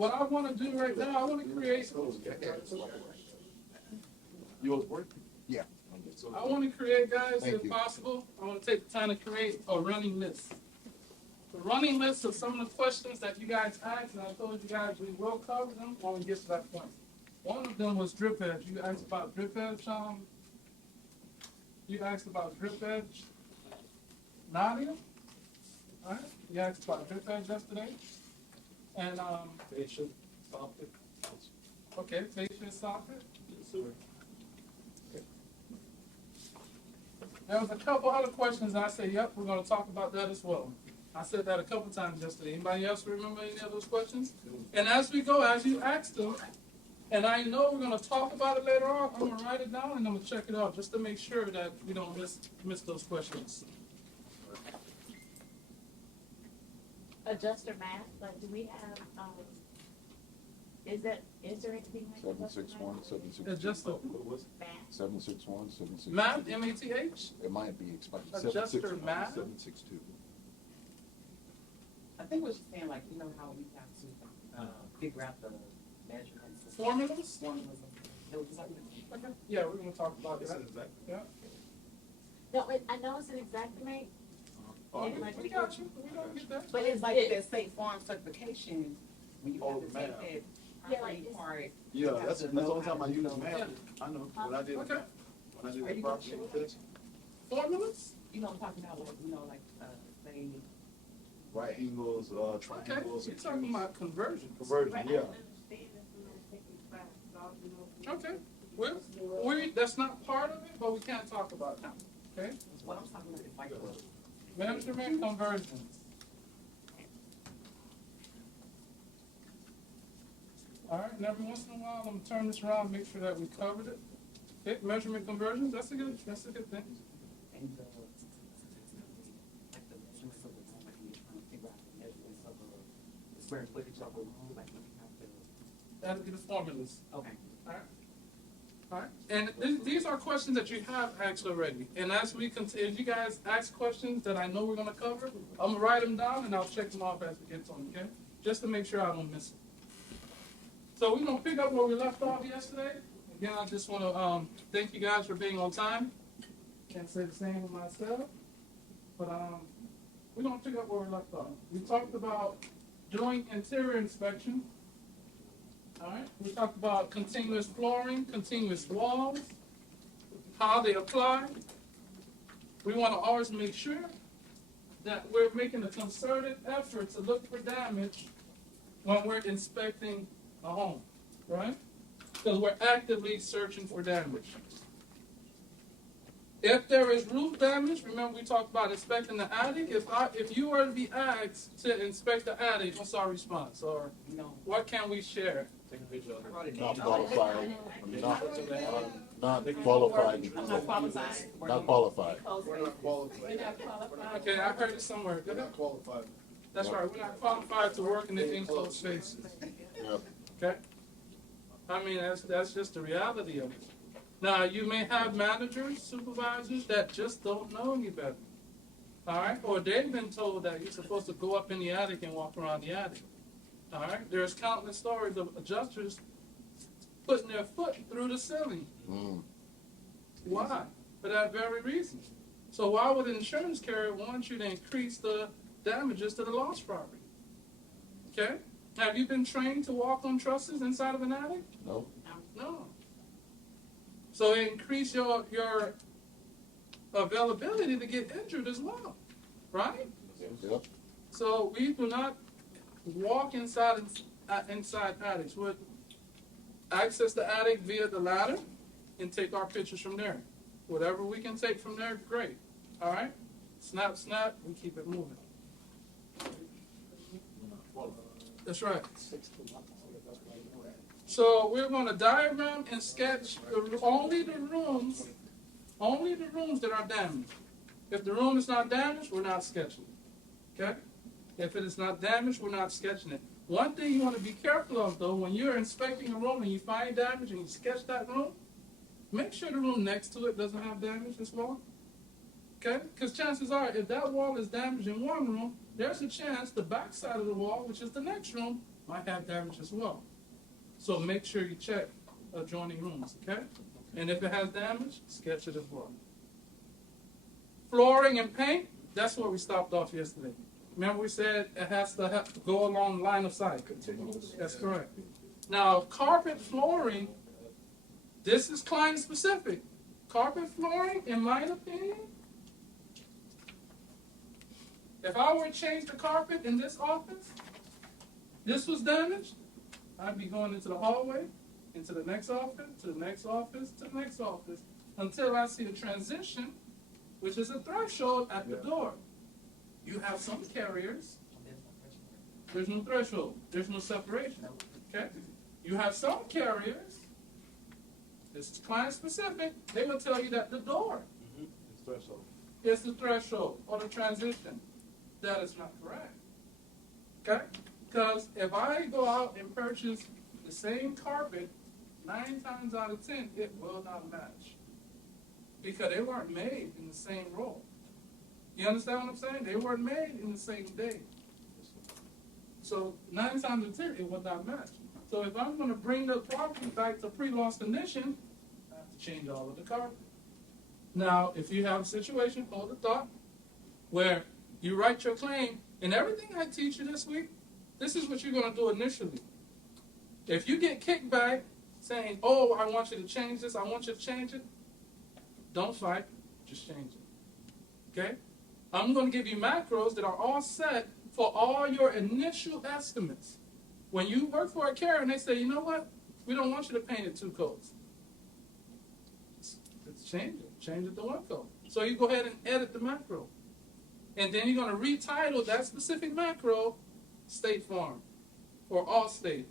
what I want to do right now, I want to create. Yours work? Yeah. I want to create, guys, Thank if you. possible, I want to take the time to create a running list. A running list of some of the questions that you guys asked, and I told you guys we will cover them when we get to that point. One of them was drip edge. You asked about drip edge, you asked about drip edge, Nadia. All right, you asked about drip edge yesterday. And, Facial, soft, okay, facial socket. There was a couple other questions I said, yep, we're gonna talk about that as well. I said that a couple times yesterday. Anybody else remember any of those questions? And as we go, as you ask them, and I know we're gonna talk about it later on, I'm gonna write it down and I'm gonna check it out just to make sure that we don't miss those questions. Adjuster math, like, do we have, is there anything like? 761, 762. Adjuster Math? 761, 762. math, M-A-T-H? It might be expired. Adjuster math? 762. I think what she's saying, like, you know how we have to figure out the measurements. Formulas? Formulas. It was something. Okay. Yeah, we're gonna talk about that. Yeah. No, I know it's an exact mate. We got you. We don't get that. But it's like that state farm certification, when you have to math. take Yeah, that like property it's- part. Yeah, you that's have the to know only time how I to use do math. that. I know, when I did, Okay. when I did Are the you property sure? fix, Formulas? You know, I'm talking about, like, you know, like, say, right angles, Okay. triangles. You're talking about conversions. Conversion, yeah. Okay. That's not part of it, but we can't talk about it now. Okay? what I'm talking about is like, Measurement conversions. All right, and every once in a while, I'm gonna turn this around, and make sure that we covered it. Okay, measurement conversions, that's a good thing. and the, like the measurements of the room, like when you're trying to figure out the measurements of the square footage of the room, like when you have to, That'll be the formulas. okay. All right. All right. And these are questions that you have asked already. And as we continue, if you guys ask questions that I know we're gonna cover, I'm gonna write them down and I'll check them off as we get to them, okay? Just to make sure I don't miss it. So we're gonna pick up where we left off yesterday. Again, I just wanna thank you guys for being on time. Can't say the same of myself. But we're gonna pick up where we left off. We talked about doing interior inspection. All right, we talked about continuous flooring, continuous walls, how they apply. We want to always make sure that we're making a concerted effort to look for damage when we're inspecting a home, right? Because we're actively searching for damage. If there is roof damage, remember we talked about inspecting the attic. If you were to be asked to inspect the attic, what's our response? Or You know, what can we share? Take a picture of I it. wrote it Not down. qualified. Not qualified. I'm not qualified. Not qualified. We're not qualified. We're not qualified. Okay, I heard it somewhere. We're not qualified. That's right, we're not qualified to work in the enclosed spaces. Yeah. Okay? I mean, that's just the reality of it. Now, you may have managers, supervisors that just don't know any better. All right? Or they've been told that you're supposed to go up in the attic and walk around the attic. All right? There's countless stories of adjusters putting their foot through the ceiling. Mm. Why? For that very reason. So why would an insurance carrier want you to increase the damages to the lost property? Okay? Have you been trained to walk on trusses inside of an attic? No. No. So increase your availability to get injured as well, right? Yep. So we do not walk inside attics. We access the attic via the ladder and take our pictures from there. Whatever we can take from there, great. All right? Snap, snap, we keep it moving. That's right. So we're going to diagram and sketch only the rooms that are damaged. If the room is not damaged, we're not sketching it. Okay? If it is not damaged, we're not sketching it. One thing you want to be careful of, though, when you're inspecting a room and you find damage and you sketch that room, make sure the room next to it doesn't have damage as well. Okay? Because chances are, if that wall is damaged in one room, there's a chance the back side of the wall, which is the next room, might have damage as well. So make sure you check adjoining rooms, okay? And if it has damage, sketch it as well. Flooring and paint, that's where we stopped off yesterday. Remember we said it has to go along line of sight. That's correct. Now, carpet flooring, this is client specific. Carpet flooring, in my opinion, if I were to change the carpet in this office, this was damaged, I'd be going into the hallway, into the next office, to the next office, to the next office, until I see a transition, which is a threshold at the door. You have some carriers, there's no threshold, there's no separation, okay? You have some carriers, this is client specific, they will tell you that the door It's threshold. is the threshold or the transition. That is not correct. Okay? Because if I go out and purchase the same carpet, 9 times out of 10, it will not match. Because they weren't made in the same roll. You understand what I'm saying? They weren't made in the same day. So 9 times out of 10, it will not match. So if I'm going to bring the property back to pre-loss condition, I have to change all of the carpet. Now, if you have a situation, hold the thought, where you write your claim, and everything I teach you this week, this is what you're going to do initially. If you get kickback saying, oh, I want you to change this, I want you to change it, don't fight, just change it. Okay? I'm going to give you macros that are all set for all your initial estimates. When you work for a carrier and they say, you know what, we don't want you to paint it 2 coats. Let's change it. Change it to 1 coat. So you go ahead and edit the macro. And then you're going to retitle that specific macro State Farm or Allstate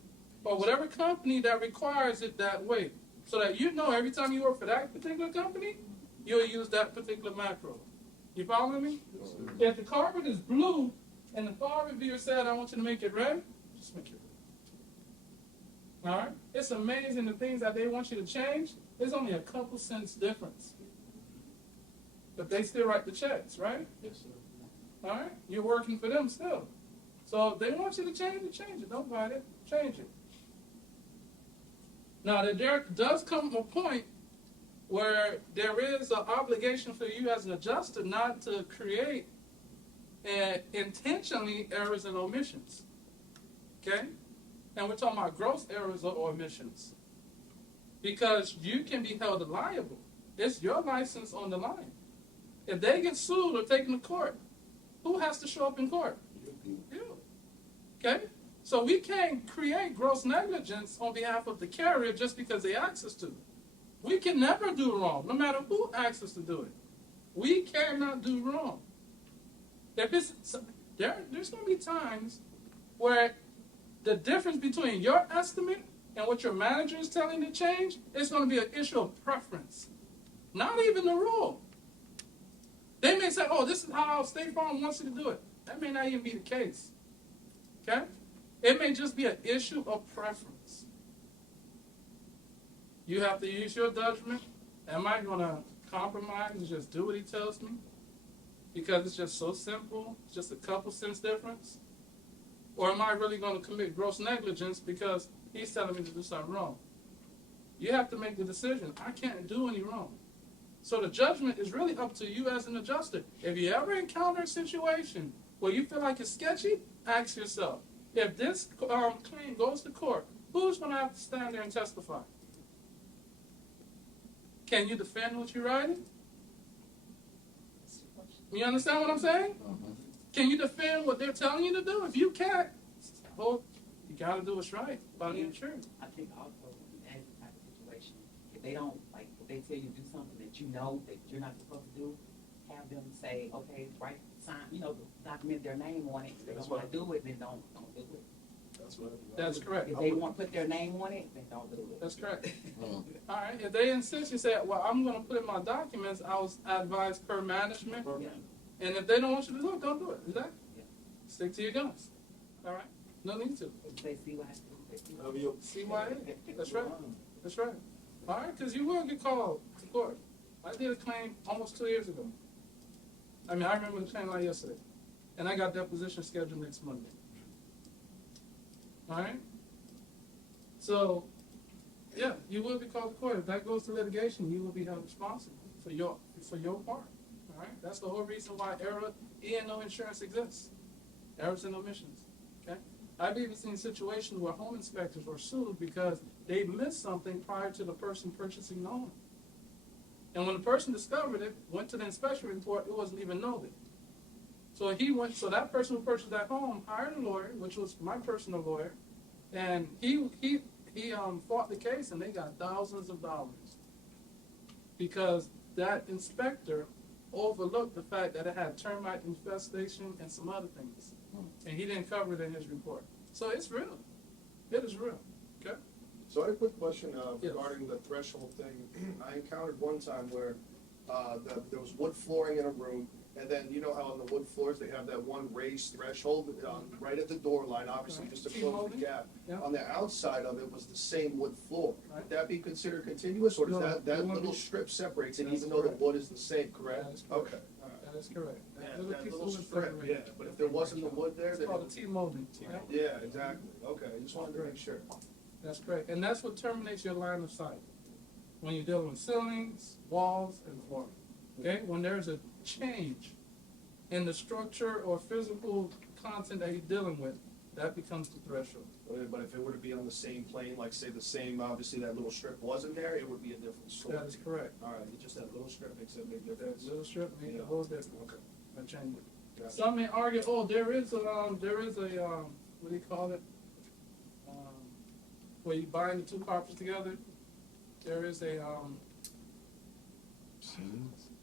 or whatever company that requires it that way. So that you know every time you work for that particular company, you'll use that particular macro. You following me? If the carpet is blue and the fall reviewer said, I want you to make it red, just make it red. All right? It's amazing the things that they want you to change. There's only a couple cents difference. But they still write the checks, right? Yes, sir. All right? You're working for them still. So if they want you to change it, change it. Don't fight it. Change it. Now, there does come a point where there is an obligation for you as an adjuster not to create intentionally errors and omissions. Okay? And we're talking about gross errors or omissions. Because you can be held liable. It's your license on the line. If they get sued or taken to court, who has to show up in court? You. Okay? So we can't create gross negligence on behalf of the carrier just because they ask us to. We can never do wrong, no matter who asks us to do it. We cannot do wrong. There's going to be times where the difference between your estimate and what your manager is telling you to change is going to be an issue of preference, not even the rule. They may say, oh, this is how State Farm wants you to do it. That may not even be the case. Okay? It may just be an issue of preference. You have to use your judgment. Am I going to compromise and just do what he tells me? Because it's just so simple, it's just a couple cents difference? Or am I really going to commit gross negligence because he's telling me to do something wrong? You have to make the decision. I can't do any wrong. So the judgment is really up to you as an adjuster. If you ever encounter a situation where you feel like it's sketchy, ask yourself, if this claim goes to court, who's going to have to stand there and testify? Can you defend what you're writing? You understand what I'm saying? Can you defend what they're telling you to do? If you can't, well, you got to do what's right by the insurance. I think also in that type of situation, if they don't, like, if they tell you to do something that you know that you're not supposed to do, have them say, okay, right, sign, document their name on it. If they don't want to do it, then don't do it. That's correct. If they want to put their name on it, then don't do it. That's correct. All right. If they insist, you say, well, I'm going to put in my documents, I was advised per management. Yeah. And if they don't want you to do it, don't do it. Is that? Yeah. Stick to your guns. All right? No need to. If they see what I do, CYA. That's right. That's right. All right? Because you will get called to court. I did a claim almost 2 years ago. I remember the claim like yesterday. And I got deposition scheduled next Monday. All right? So, yeah, you will be called to court. If that goes to litigation, you will be held responsible for your part. All right? That's the whole reason why error and no insurance exists. Errors and omissions. Okay? I've even seen situations where home inspectors were sued because they missed something prior to the person purchasing the home. And when the person discovered it, went to the inspection report, it wasn't even noted. So that person who purchased that home hired a lawyer, which was my personal lawyer, and he fought the case, and they got thousands of dollars because that inspector overlooked the fact that it had termite infestation and some other things, and he didn't cover it in his report. So it's real. It is real. Okay. So I have a quick question Yes. regarding the threshold thing. I encountered one time where there was wood flooring in a room, and then you know how on the wood floors they have that one raised threshold right at the door line, obviously just to close the T-molding? gap. Yeah. On the outside of it was the same wood floor. Right. Would that be considered continuous, or does No, that it won't little be. strip separates it That's even though the correct. wood is the same, correct? That is correct. Okay, all right. That is correct. Yeah, little that piece of little wood strip, separated. yeah, but if there wasn't the wood there, It's then. called a T-molding. Yeah. Yeah, exactly, okay, I just wanted to make sure. That's correct. And that's what terminates your line of sight when you're dealing with ceilings, walls, and flooring. Okay? When there's a change in the structure or physical content that you're dealing with, that becomes the threshold. But if it were to be on the same plane, like say the same, obviously that little strip wasn't there, it would be a different story. That is correct. All right, just that little strip makes a big That difference. little strip makes a Yeah. little difference. Okay. That changes. Gotcha. Some may argue, oh, there is a what do you call it? Where you bind the two carpets together. There is a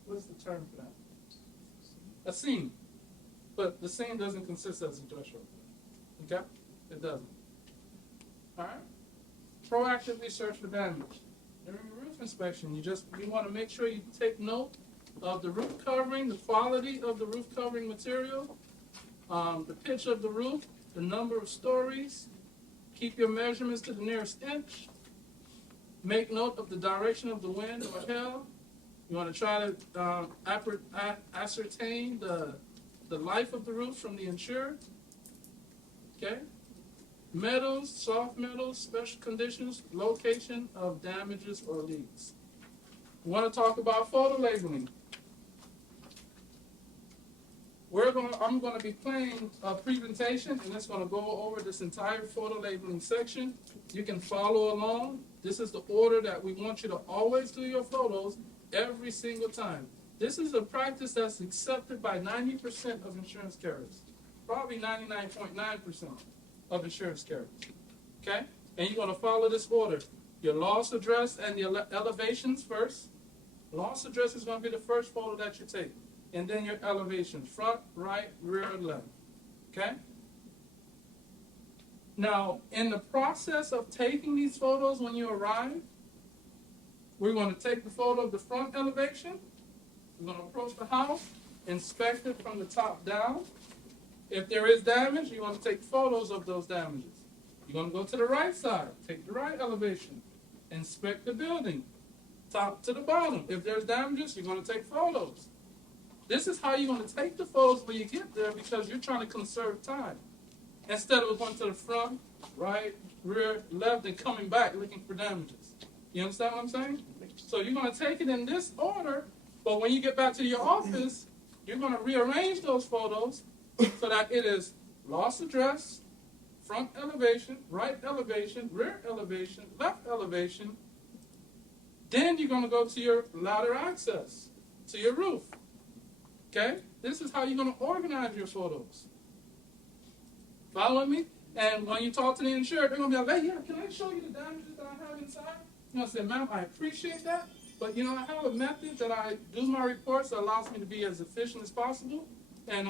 what's the term for that? A seam. But the seam doesn't consist as a threshold. Okay? It doesn't. Alright? Proactively search for damage. During a roof inspection, you want to make sure you take note of the roof covering, the quality of the roof covering material, the pitch of the roof, the number of stories. Keep your measurements to the nearest inch. Make note of the direction of the wind or hail. You want to try to ascertain the life of the roof from the insured. Okay? Metals, soft metals, special conditions, location of damages or leaks. We want to talk about photo labeling. I'm going to be playing a presentation, and it's going to go over this entire photo labeling section. You can follow along. This is the order that we want you to always do your photos every single time. This is a practice that's accepted by 90% of insurance carriers, probably 99.9% of insurance carriers. Okay? And you're going to follow this order. Your loss address and your elevations first. Loss address is going to be the first photo that you take. And then your elevations, front, right, rear, left. Okay? Now, in the process of taking these photos when you arrive, we're going to take the photo of the front elevation. We're going to approach the house, inspect it from the top down. If there is damage, you're going to take photos of those damages. You're going to go to the right side, take the right elevation, inspect the building, top to the bottom. If there's damages, you're going to take photos. This is how you're going to take the photos when you get there because you're trying to conserve time. Instead of going to the front, right, rear, left, and coming back looking for damages. You understand what I'm saying? So you're going to take it in this order, but when you get back to your office, you're going to rearrange those photos so that it is loss address, front elevation, right elevation, rear elevation, left elevation. Then you're going to go to your ladder access, to your roof. Okay? This is how you're going to organize your photos. Following me? And when you talk to the insured, they're going to be like, hey, yeah, can I show you the damages that I have inside? You're going to say, ma'am, I appreciate that, but I have a method that I do my reports that allows me to be as efficient as possible. And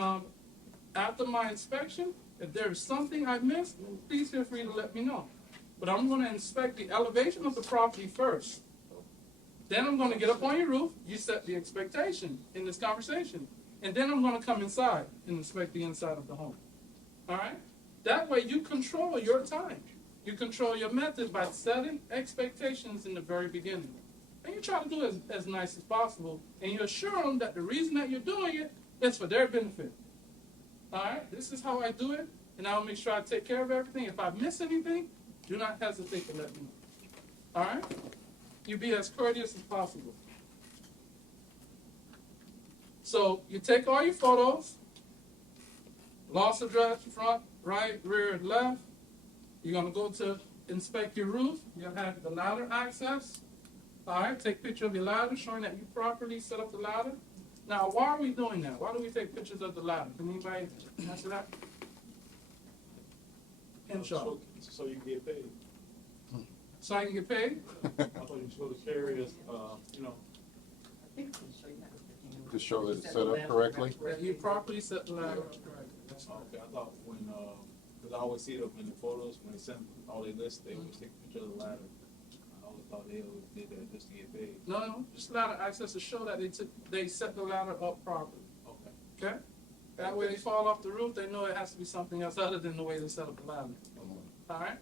after my inspection, if there is something I missed, please feel free to let me know. But I'm going to inspect the elevation of the property first. Then I'm going to get up on your roof. You set the expectation in this conversation. And then I'm going to come inside and inspect the inside of the home. All right? That way you control your time. You control your methods by setting expectations in the very beginning. And you try to do it as nice as possible. And you assure them that the reason that you're doing it is for their benefit. All right? This is how I do it. and I'll make sure I take care of everything. If I miss anything, do not hesitate to let me know. All right? You be as courteous as possible. So you take all your photos, lost address, front, right, rear, and left. You're going to go to inspect your roof. You'll have the ladder access. All right, take a picture of your ladder showing that you properly set up the ladder. Now, why are we doing that? Why do we take pictures of the ladder? Can anybody answer that? Henshaw. So you can get paid. So I can get paid? I thought you showed the carriers, you know, I think we show you how to- To show that it's set up correctly? That you properly set the ladder up correctly. That's all. okay, I thought when, cause I always see it up in the photos, when they send all they list, they always take a picture of the ladder. I always thought they always did that just to get paid. No, just ladder access to show that they set the ladder up properly. Okay. Okay? That way they fall off the roof, they know it has to be something else other than the way they set up the ladder. All right?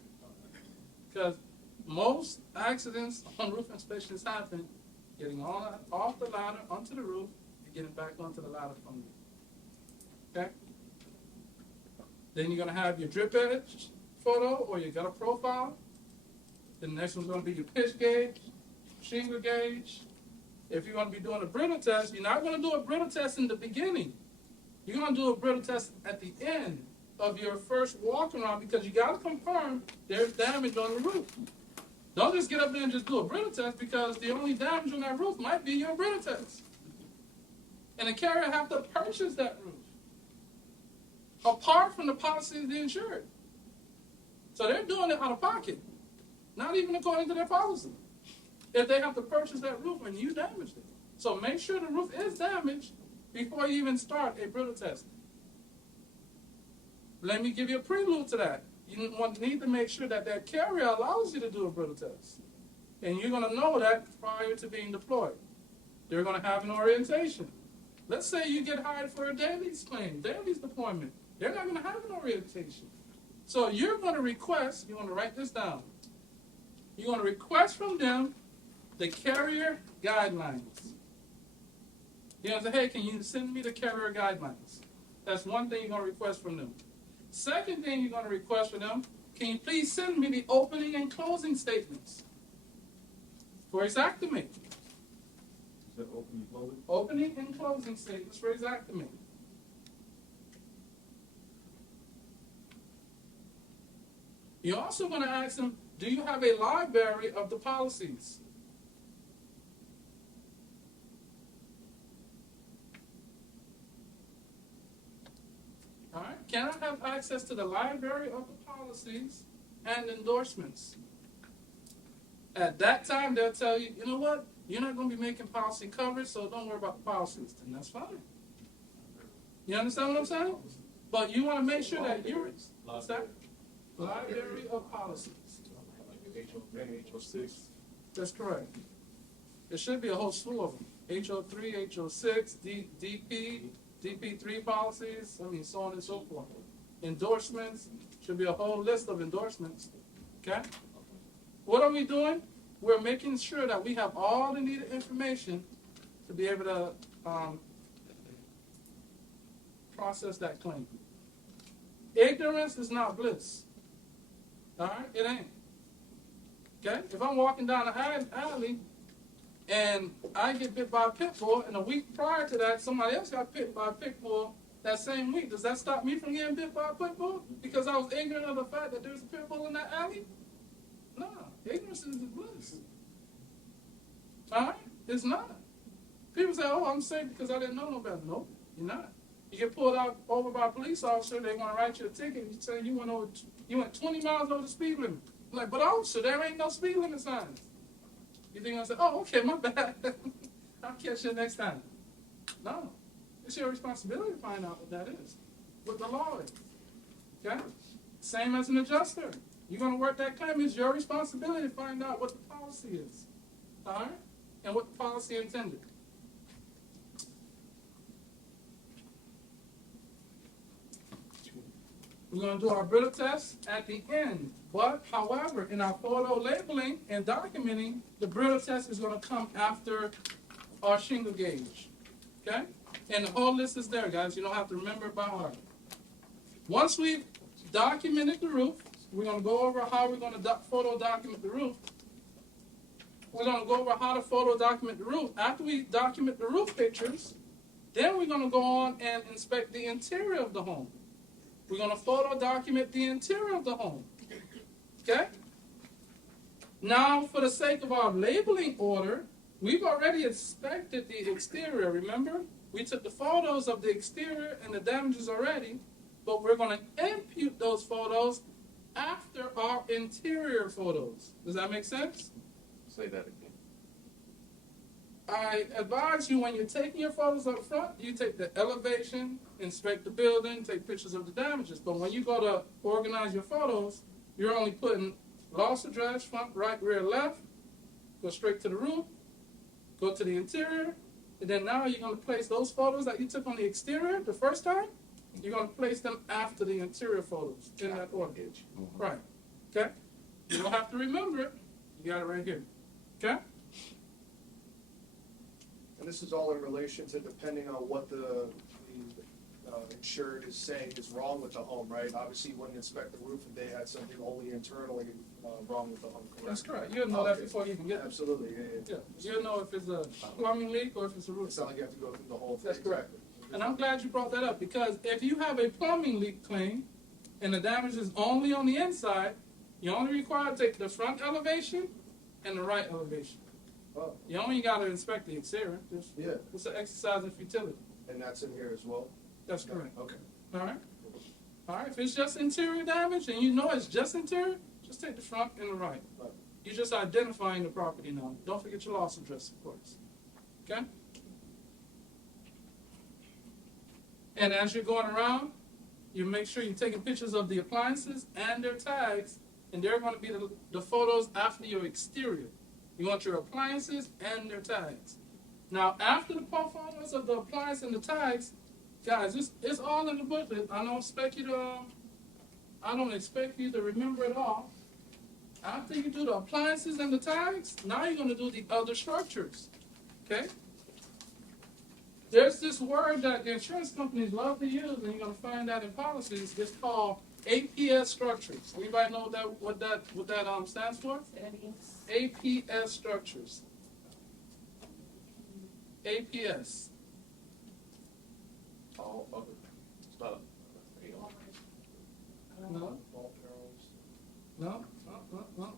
Because most accidents on roof inspections happen getting on off the ladder onto the roof and getting back onto the ladder from there. Okay? Then you're going to have your drip edge photo or your gutter profile. The next one's going to be your pitch gauge, shingle gauge. If you're going to be doing a brittle test, you're not going to do a brittle test in the beginning. You're going to do a brittle test at the end of your first walk around because you got to confirm there's damage on the roof. Don't just get up there and just do a brittle test because the only damage on that roof might be your brittle test. And the carrier have to purchase that roof apart from the policy of the insured. So they're doing it out of pocket, not even according to their policy. If they have to purchase that roof and you damaged it. So make sure the roof is damaged before you even start a brittle test. Let me give you a prelude to that. You need to make sure that that carrier allows you to do a brittle test. And you're going to know that prior to being deployed. They're going to have an orientation. Let's say you get hired for a dailies claim, dailies deployment. They're not going to have an orientation. So you're going to request, you want to write this down. You're going to request from them the carrier guidelines. You're going to say, hey, can you send me the carrier guidelines? That's one thing you're going to request from them. Second thing you're going to request from them, can you please send me the opening and closing statements for Exactimate? Is that open and closing? Opening and closing statements for Exactimate. You're also going to ask them, do you have a library of the policies? All right. Can I have access to the library of the policies and endorsements? At that time, they'll tell you, you know what? You're not going to be making policy coverage, so don't worry about the policies. And that's fine. You understand what I'm saying? But you want to make sure that you're... What's that? Library of policies. Like HO3, HO6. That's correct. There should be a whole slew of them. HO3, HO6, DP, DP3 policies, so on and so forth. Endorsements, should be a whole list of endorsements. Okay? What are we doing? We're making sure that we have all the needed information to be able to process that claim. Ignorance is not bliss. All right? It ain't. Okay? If I'm walking down an alley and I get bit by a pit bull, and a week prior to that, somebody else got bit by a pit bull that same week, does that stop me from getting bit by a pit bull? Because I was ignorant of the fact that there's a pit bull in that alley? No. Ignorance is bliss. All right? It's not. People say, oh, I'm safe because I didn't know no better. No, you're not. You get pulled over by a police officer, they're going to write you a ticket. You say you went 20 miles over the speed limit. I'm like, but officer, there ain't no speed limit signs. You think I say, oh, okay, my bad. I'll catch you next time. No. It's your responsibility to find out what that is, what the law is. Okay? Same as an adjuster. You're going to work that claim. It's your responsibility to find out what the policy is. All right? And what the policy intended. We're going to do our brittle test at the end. But, however, in our photo labeling and documenting, the brittle test is going to come after our shingle gauge. Okay? And the whole list is there, guys. You don't have to remember it by heart. Once we've documented the roof. We're gonna go over how we're gonna photo document the roof. We're gonna go over how to photo document the roof. After we document the roof pictures, then we're gonna go on and inspect the interior of the home. We're gonna photo document the interior of the home. Okay? Now, for the sake of our labeling order, we've already inspected the exterior, remember? We took the photos of the exterior and the damages already, but we're gonna impute those photos after our interior photos. Does that make sense? Say that again. I advise you when you're taking your photos up front, you take the elevation, inspect the building, take pictures of the damages. But when you go to organize your photos, you're only putting loss address, front, right, rear, left, go straight to the roof, go to the interior, and then now you're going to place those photos that you took on the exterior the first time, you're going to place them after the interior photos in that order. Right. Okay? You don't have to remember it. You got it right here. Okay? And this is all in relation to depending on what the insured is saying is wrong with the home, right? Obviously, you wouldn't inspect the roof if they had something only internally wrong with the home, correct? That's correct. You'll know that before you even get there. Absolutely, yeah. Yeah. You'll know if it's a plumbing leak or if it's a roof It's leak. not like you have to go through the whole thing. That's correct. Exactly. And I'm glad you brought that up because if you have a plumbing leak claim and the damage is only on the inside, you only require to take the front elevation and the right elevation. Oh, You only got to inspect the exterior. yeah, It's an exercise in futility. and that's in here as well? That's correct. Okay. All right? All right. If it's just interior damage and you know it's just interior, just take the front and the right. Right. You're just identifying the property now. Don't forget your loss address, of course. Okay? And as you're going around, you make sure you're taking pictures of the appliances and their tags, and they're going to be the photos after your exterior. You want your appliances and their tags. Now, after the photos of the appliance and the tags, guys, it's all in the booklet. I don't expect you to remember it all. After you do the appliances and the tags, now you're going to do the other structures. Okay? There's this word that the insurance companies love to use, and you're going to find that in policies. It's called APS structures. Anybody know what that stands for? APS structures. APS. All other stuff. No. No.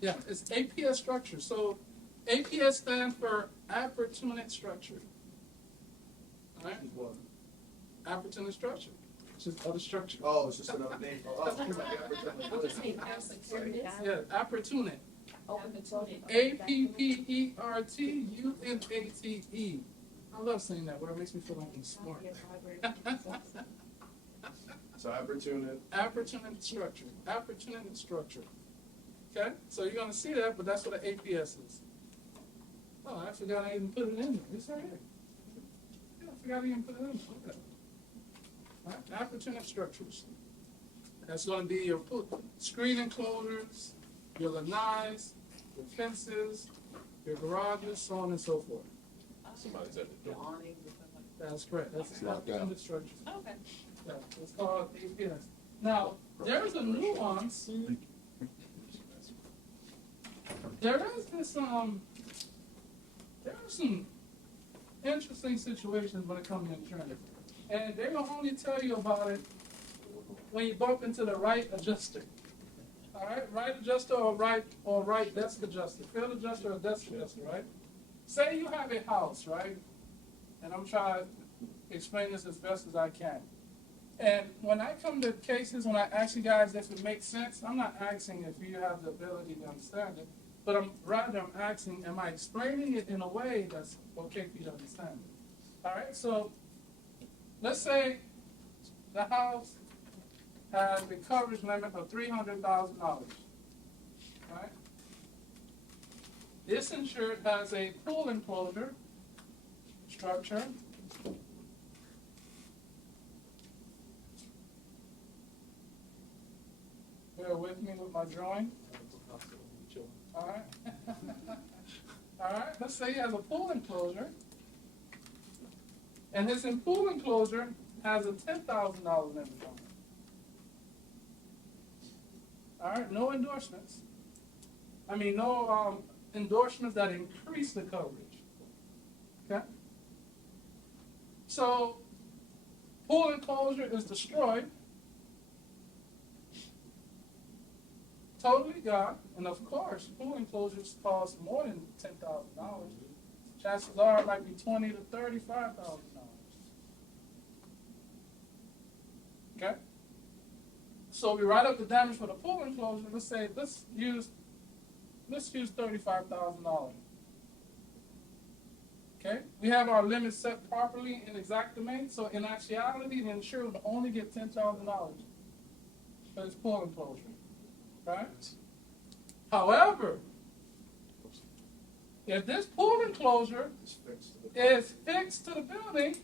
Yeah, it's APS structure. So APS stands for appertunate structure. All right? Appertunate structure. Which is other structure. Oh, it's just another name. Yeah, appertunate. APPERTUNATE. I love saying that word. It makes me feel like I'm smart. So opportunity. Appertunate structure. Appertunate structure. Okay? So you're going to see that, but that's what an APS is. Oh, I forgot I even put it in there. It's right here. Yeah, I forgot I even put it in there. Okay. All right. Appertunate structures. That's going to be your screen enclosures, your lanais, your fences, your garages, so on and so forth. Somebody's at the The door. awnings and stuff like that. That's correct. That's Locked down. appertunate structures. Okay. Yeah, it's called APS. Now, there's a nuance. There is this, there are some interesting situations when it comes to insurance. And they will only tell you about it when you bump into the right adjuster. All right, right adjuster or right desk adjuster, field adjuster or desk adjuster, right? Say you have a house, right? And I'm trying to explain this as best as I can. And when I come to cases, when I ask you guys if it makes sense, I'm not asking if you have the ability to understand it, but I'm asking, am I explaining it in a way that's okay for you to understand it? All right, so let's say the house has a coverage limit of $300,000, right? This insured has a pool enclosure structure. Bear with me with my drawing. All right. All right. Let's say he has a pool enclosure, and his pool enclosure has a $10,000 limit on it. All right, no endorsements. I mean, no endorsements that increase the coverage. Okay? So, pool enclosure is destroyed. Totally gone. And of course, pool enclosures cost more than $10,000. Chances are it might be $20,000 to $35,000. Okay? So we write up the damage for the pool enclosure. Let's use $35,000. Okay? We have our limits set properly in exact domain. So in actuality, the insurer would only get $10,000 for this pool enclosure. Right? However, if this pool enclosure It's fixed to the. is fixed to the building,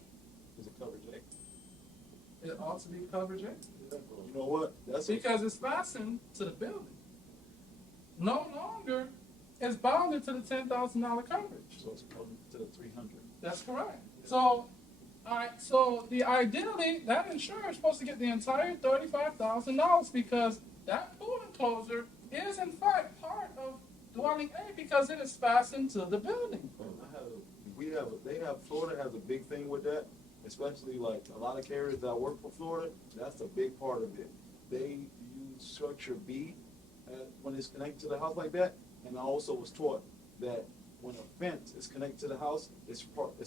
Is it coverage A? it ought to be coverage A. You know what? That's a, Because it's fastened to the building. No longer is bounded to the $10,000 coverage. so it's covered to the 300. That's correct. So, ideally, that insurer is supposed to get the entire $35,000 because that pool enclosure is in fact part of dwelling A because it is fastened to the building. Florida has a big thing with that, especially like a lot of carriers that work for Florida, that's a big part of it. They use structure B when it's connected to the house like that, and I also was taught that when a fence is connected to the house, it's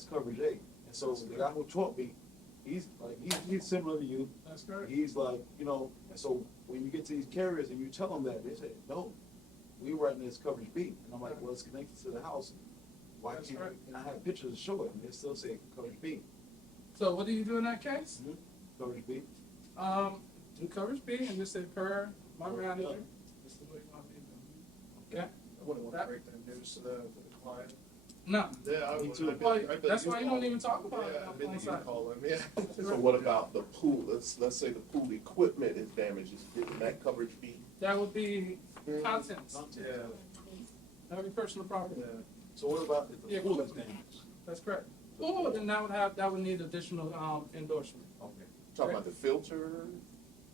coverage A. And so the guy who taught me, he's similar to you. That's correct. He's like, and so when you get to these carriers and you tell them that, they say, no, we writing this coverage B. And I'm like, well, it's connected to the house. Why That's can't, right. and I have pictures to show it, and they still say coverage B. So what do you do in that case? Coverage B. Do coverage B and just say per my manager. This is what you want me to do. Okay? I wouldn't want to break that news to the client. No. Yeah, I Me would. too. I'd Well, bet that's why you call don't even them. talk about it Yeah, on I'd bet you site. call them, yeah. So what about the pool? Let's say the pool equipment is damaged. Is that coverage be? That would be contents. Yeah, That would be personal property. yeah. So what about if Yeah, the pool is damaged? That's correct. Or then that would need additional endorsement. Okay. Talking about the filter?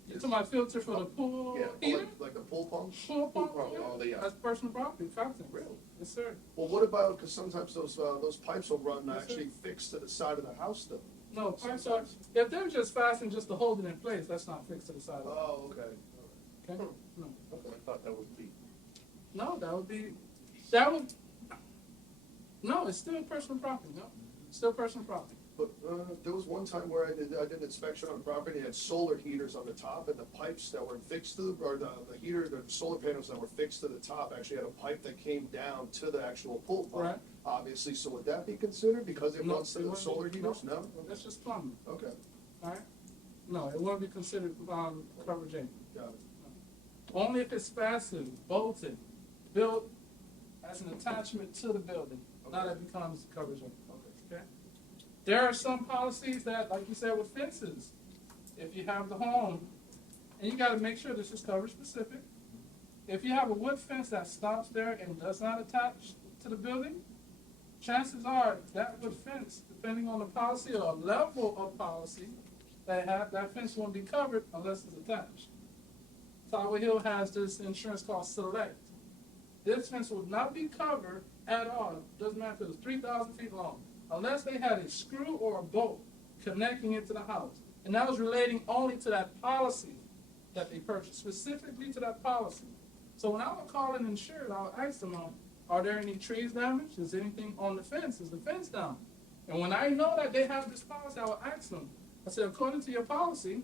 You talking about filter for the pool Yeah, heater? like the pool pump? Pool pump? pump, all the, That's personal property, contents. Really? Yes, sir. Well, what about, because sometimes those pipes will run Yes, sir. actually fixed to the side of the house though. No, pipes are, if they're just fastened just to hold it in place, that's not fixed to the side of Oh, okay. it, okay? No. I thought that would be. No, no, it's still personal property, no? Still personal property. But there was one time where I did inspection on property, it had solar heaters on the top, and the pipes that were fixed to the solar panels that were fixed to the top actually had a pipe that came down to the actual pool pump. Right. Obviously, so would that be considered because it No, runs to it the wouldn't solar be- heaters? No? Well, that's just plumbing, Okay, all right? No, it won't be considered coverage A. got it. Only if it's fastened, bolted, built as an attachment to the building, now that becomes coverage A. Okay? There are some policies that, like you said with fences, if you have the home, and you gotta make sure this is coverage specific. If you have a wood fence that stops there and does not attach to the building, chances are that wood fence, depending on the policy or level of policy, that fence won't be covered unless it's attached. Tower Hill has this insurance called Select. This fence will not be covered at all. Doesn't matter if it was 3,000 feet long, unless they had a screw or a bolt connecting it to the house. And that was relating only to that policy that they purchased, specifically to that policy. So when I would call an insured, I would ask them, are there any trees damaged? Is anything on the fence? Is the fence down? And when I know that they have this policy, I would ask them, I said, according to your policy,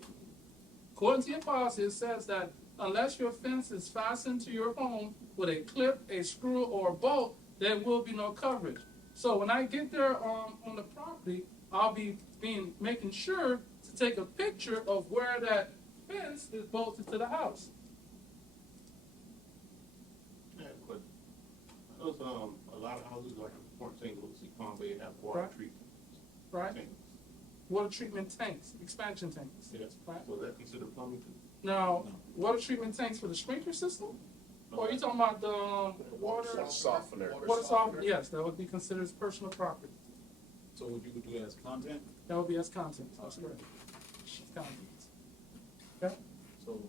it says that unless your fence is fastened to your home with a clip, a screw, or a bolt, there will be no coverage. So when I get there on the property, I'll be making sure to take a picture of where that fence is bolted to the house. Yeah, but those, a lot of houses like in Port St. Lucie, Palm Bay have water Right. treatment Right? tanks. Water treatment tanks, expansion tanks. Yes. Right. So that considered plumbing too? Now, water treatment tanks for the sprinkler system? Or are you talking about the water? Water softener. Water softener, yes, that would be considered as personal property. So what you would do as content? That would be as content, that's correct. Content. Okay? So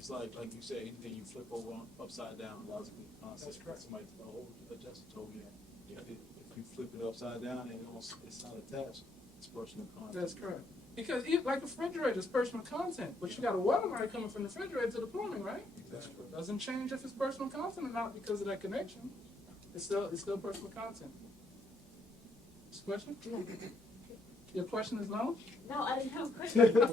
it's like you said, anything you flip over on, upside down allows it to be constant. That's correct. Somebody, the old adjuster told me that. If you flip it upside down and it's not attached, it's personal content. That's correct. Because like a refrigerator is personal content, but you got a water line coming from the refrigerator to the plumbing, right? Exactly. Doesn't change if it's personal content or not because of that connection. It's still personal content. Next question? Your question is no? No, I didn't have a question.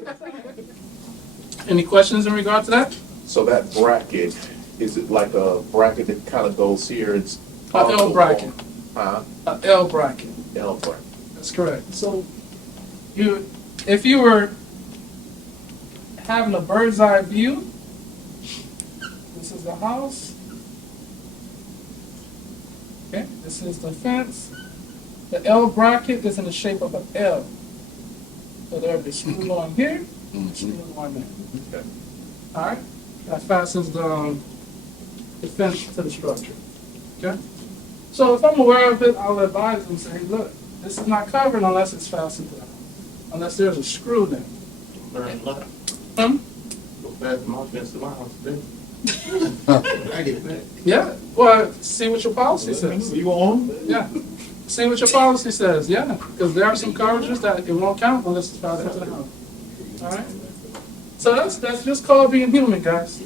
Any questions in regard to that? So that bracket, is it like a bracket that kind of goes here? It's A L bracket. Huh? A L bracket. L bracket. That's correct. So if you were having a bird's eye view, this is the house. Okay, this is the fence. The L bracket is in the shape of an L. So there'll be a screw on here, screw on there. Okay. All right, that fastens the fence to the structure. Okay. So if I'm aware of it, I'll advise them, say, look, this is not covered unless it's fastened to the house, unless there's a screw there. Burn left. Hmm? Go past my fence to my house, then. I get it back. Yeah. Well, see what your policy says. So you own? Yeah. See what your policy says. Yeah. Because there are some coverages that it won't count unless it's fastened to the house. All right. So that's just called being human, guys.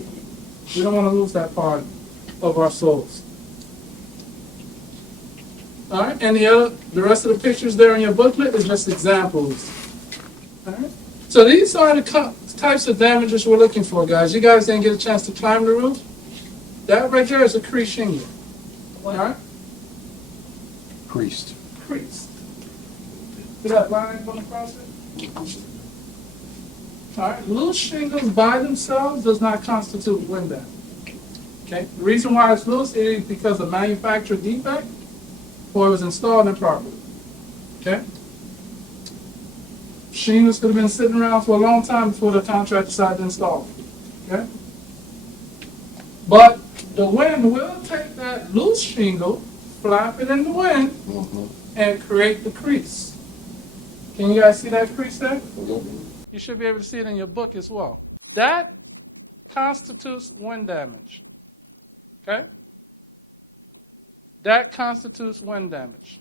We don't want to lose that part of our souls. All right. And the rest of the pictures there in your booklet is just examples. All right. So these are the types of damages we're looking for, guys. You guys didn't get a chance to climb the roof. That right there is a crease shingle. All right. Creased. Crease. See that line going across it? All right. Loose shingles by themselves does not constitute wind damage. Okay. The reason why it's loose is because of manufacturer defect or it was installed improperly. Okay. Shingles could have been sitting around for a long time before the contractor decided to install it. Okay. But the wind will take that loose shingle, flap it in the wind, and create the crease. Can you guys see that crease there? You should be able to see it in your book as well. That constitutes wind damage. Okay? That constitutes wind damage.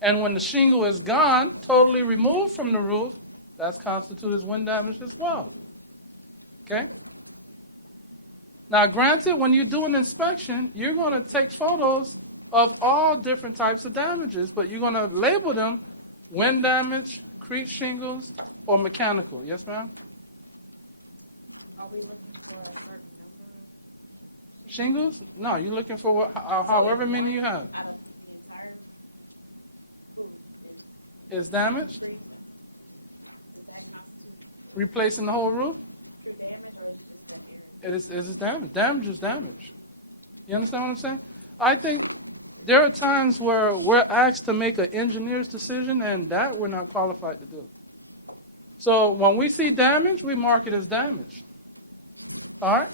And when the shingle is gone, totally removed from the roof, that's constituted as wind damage as well. Okay? Now, granted, when you do an inspection, you're going to take photos of all different types of damages, but you're going to label them wind damage, crease shingles, or mechanical. Yes, ma'am? Are we looking for a certain number? Shingles? No, you're looking for however many you have. Out of the entire Is damaged? Is that constitute Replacing the whole roof? true damage or It is damage. Damage is damage. You understand what I'm saying? I think there are times where we're asked to make an engineer's decision, and that we're not qualified to do. So when we see damage, we mark it as damage. All right?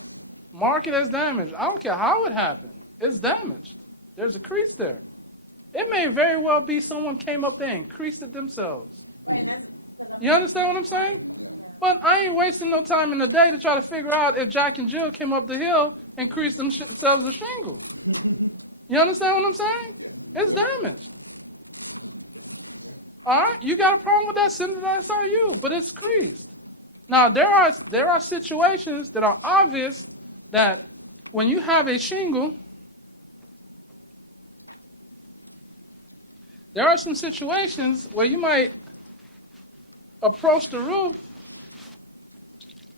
Mark it as damage. I don't care how it happened. It's damaged. There's a crease there. It may very well be someone came up there and creased it themselves. You understand what I'm saying? But I ain't wasting no time in the day to try to figure out if Jack and Jill came up the hill and creased themselves a shingle. You understand what I'm saying? It's damaged. All right? You got a problem with that, send it to SRU, but it's creased. Now, there are situations that are obvious that when you have a shingle, there are some situations where you might approach the roof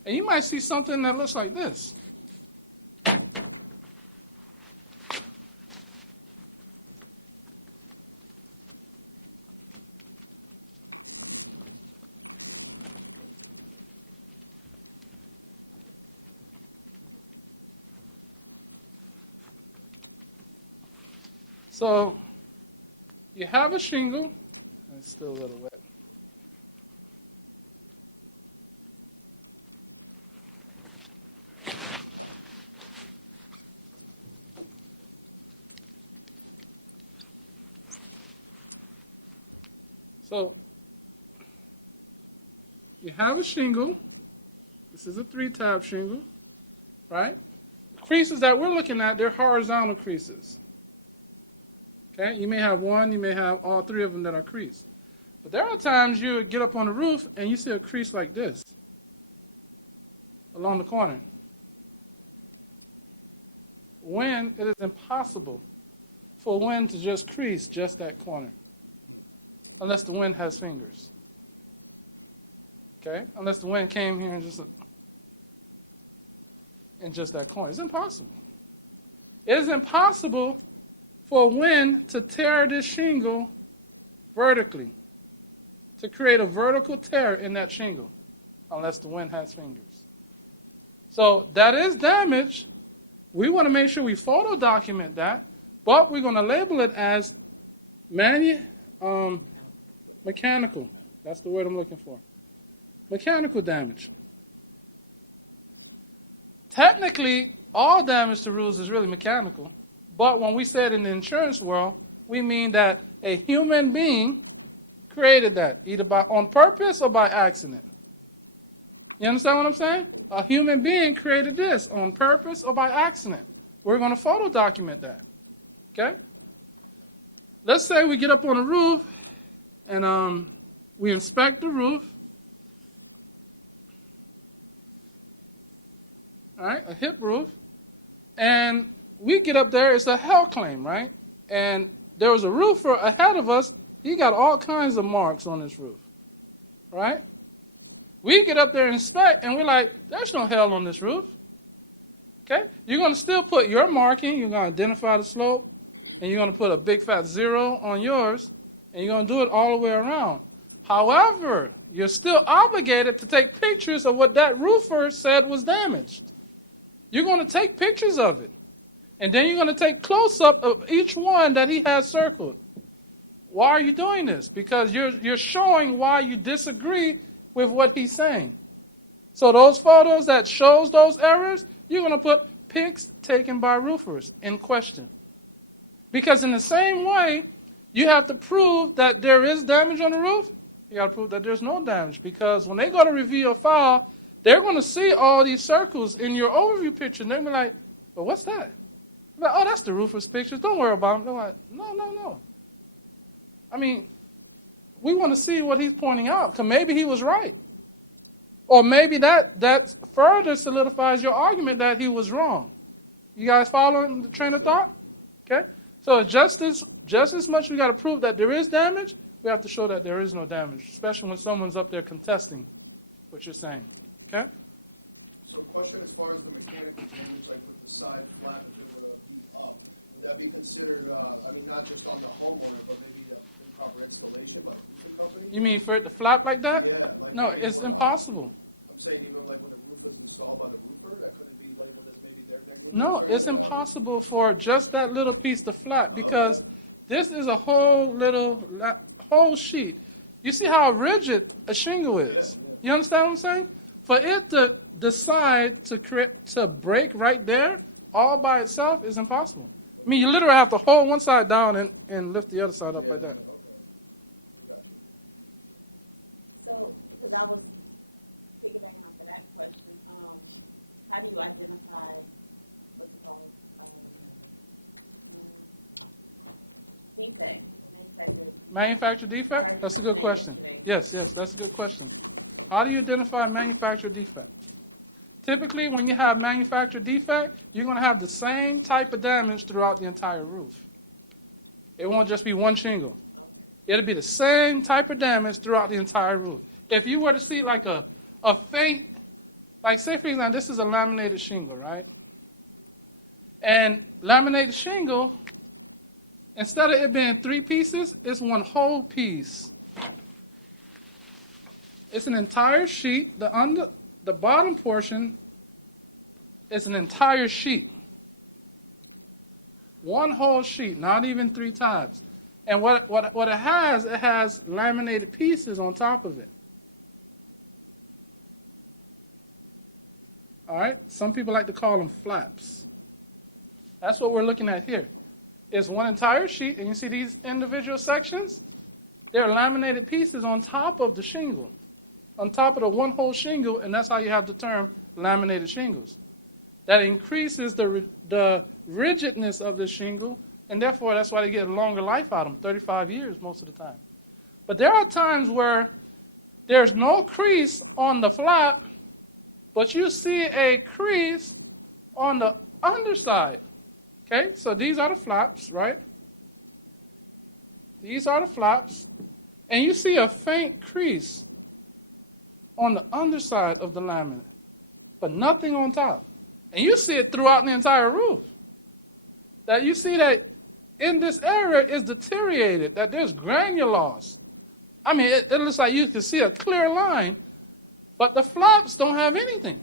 and you might see something that looks like this. So you have a shingle, it's still a little wet. So you have a shingle, This is a 3-tab shingle, right? The creases that we're looking at, they're horizontal creases. Okay, you may have one, you may have all 3 of them that are creased. But there are times you get up on the roof and you see a crease like this along the corner. When it is impossible for wind to just crease just that corner, unless the wind has fingers. Okay, unless the wind came here and just that corner. It's impossible. It is impossible for wind to tear this shingle vertically, to create a vertical tear in that shingle, unless the wind has fingers. So that is damage. We want to make sure we photo document that, but we're going to label it as mechanical. That's the word I'm looking for. Mechanical damage. Technically, all damage to roofs is really mechanical, but when we say it in the insurance world, we mean that a human being created that, either on purpose or by accident. You understand what I'm saying? A human being created this on purpose or by accident. We're going to photo document that. Okay? Let's say we get up on the roof and we inspect the roof. All right, a hip roof. And we get up there, it's a health claim, right? And there was a roofer ahead of us. He got all kinds of marks on his roof, right? We get up there and inspect, and we're like, there's no hell on this roof. Okay? You're going to still put your marking. You're going to identify the slope, and you're going to put a big fat 0 on yours, and you're going to do it all the way around. However, you're still obligated to take pictures of what that roofer said was damaged. You're going to take pictures of it, and then you're going to take close-up of each one that he has circled. Why are you doing this? Because you're showing why you disagree with what he's saying. So those photos that shows those errors, you're going to put pics taken by roofers in question. Because in the same way, you have to prove that there is damage on the roof. You got to prove that there's no damage. Because when they go to review your file, they're going to see all these circles in your overview picture. And they're going to be like, well, what's that? Like, oh, that's the roofer's pictures. Don't worry about them. They're like, no. I mean, we want to see what he's pointing out, because maybe he was right. Or maybe that further solidifies your argument that he was wrong. You guys following the train of thought? Okay? So just as much we got to prove that there is damage, we have to show that there is no damage, especially when someone's up there contesting what you're saying. Okay? So the question as far as the mechanical damage, like with the side flat, would that be considered, not just on the homeowner, but maybe improper installation by the roofing company? You mean for it to flap like that? Yeah. No, it's impossible. I'm saying, like when the roof was installed by the roofer, that couldn't be labeled as maybe their negligence? No, it's impossible for just that little piece to flap, because this is a whole sheet. You see how rigid a shingle is? You understand what I'm saying? For it to decide to break right there all by itself is impossible. I mean, you literally have to hold one side down and lift the other side up like that. So, while we're piggybacking off of that question, how do you identify what you call defect? Manufacturer defect? That's a good question. Yes, that's a good question. How do you identify manufacturer defect? Typically, when you have manufacturer defect, you're going to have the same type of damage throughout the entire roof. It won't just be one shingle. It'll be the same type of damage throughout the entire roof. If you were to see like a faint, like say for example, this is a laminated shingle, right? And laminated shingle, instead of it being 3 pieces, it's one whole piece. It's an entire sheet. The bottom portion is an entire sheet. One whole sheet, not even 3 tabs. And what it has laminated pieces on top of it. All right? Some people like to call them flaps. That's what we're looking at here. It's one entire sheet, and you see these individual sections? They're laminated pieces on top of the shingle. on top of the one whole shingle, and that's how you have the term laminated shingles. That increases the rigidness of the shingle, and therefore that's why they get a longer life out of them, 35 years most of the time. But there are times where there's no crease on the flap, but you see a crease on the underside. Okay, so these are the flaps, right? These are the flaps, and you see a faint crease on the underside of the laminate, but nothing on top. And you see it throughout the entire roof. That you see that in this area is deteriorated, that there's granulars. I mean, it looks like you can see a clear line, but the flaps don't have anything.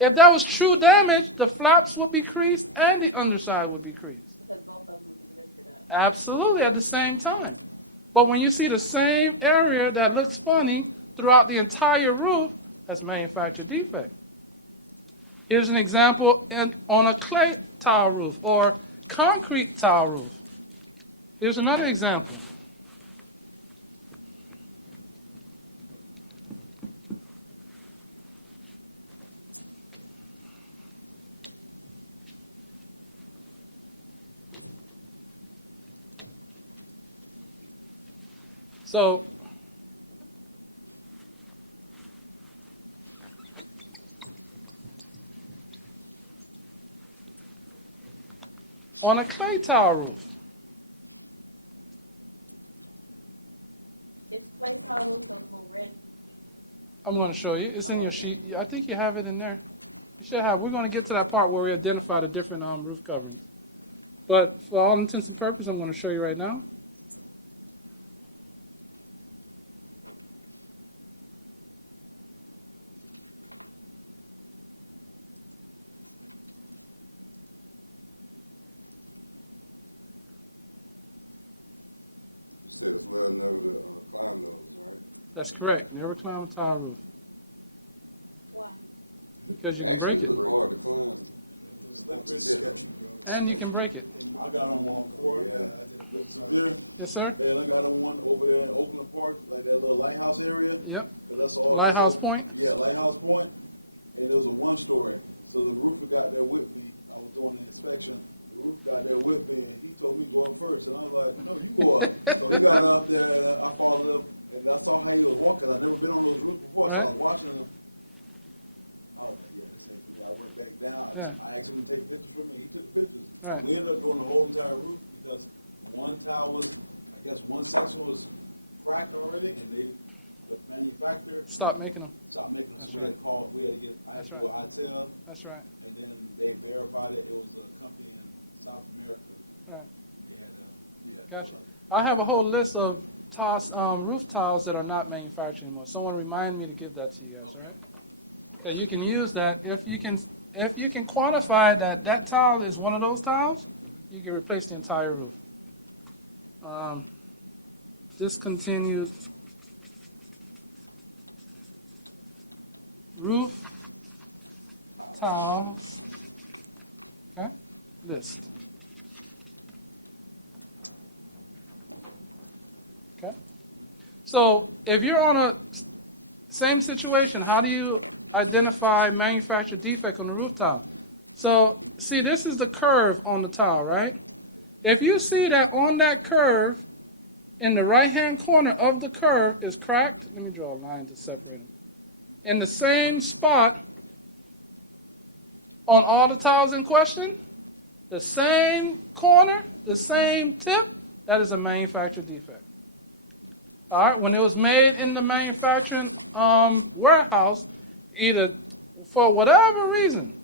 If that was true damage, the flaps would be creased and the underside would be creased. Absolutely, at the same time. But when you see the same area that looks funny throughout the entire roof, that's manufactured defect. Here's an example on a clay tile roof or concrete tile roof. Here's another example. So, on a clay tile roof, I'm going to show you. It's in your sheet. I think you have it in there. You should have. We're going to get to that part where we identify the different roof coverings. But for all intents and purposes, I'm going to show you right now. That's correct. Never climb a tile roof. Because you can break it. And you can break it. Yes, sir? Yep. Lighthouse Point? Yeah, Lighthouse Point. And there's one story. So the roofer got there with me. I was doing an inspection. The roofer got there with me. And he told me to go first. And I'm like, boy. When he got up there, I called him. And I told him he was walking. I never been on the roof before. Right. I was watching him. I went back down. Yeah. I actually take pictures with me. He took pictures. Right. We ended up doing the whole entire roof because one tile was, I guess one section was cracked already. And they manufactured. Stop making them. That's right. That's right. That's right. Right. Gotcha. I have a whole list of tiles, roof tiles that are not manufactured anymore. Someone remind me to give that to you guys, all right? Okay, you can use that. If you can quantify that that tile is one of those tiles, you can replace the entire roof. Discontinued roof tiles, okay, list. Okay, so if you're on a same situation, how do you identify manufactured defect on the roof tile? So see, this is the curve on the tile, right? If you see that on that curve, in the right-hand corner of the curve is cracked, let me draw a line to separate them. In the same spot on all the tiles in question, the same corner, the same tip, that is a manufactured defect. All right, when it was made in the manufacturing warehouse, either for whatever reason,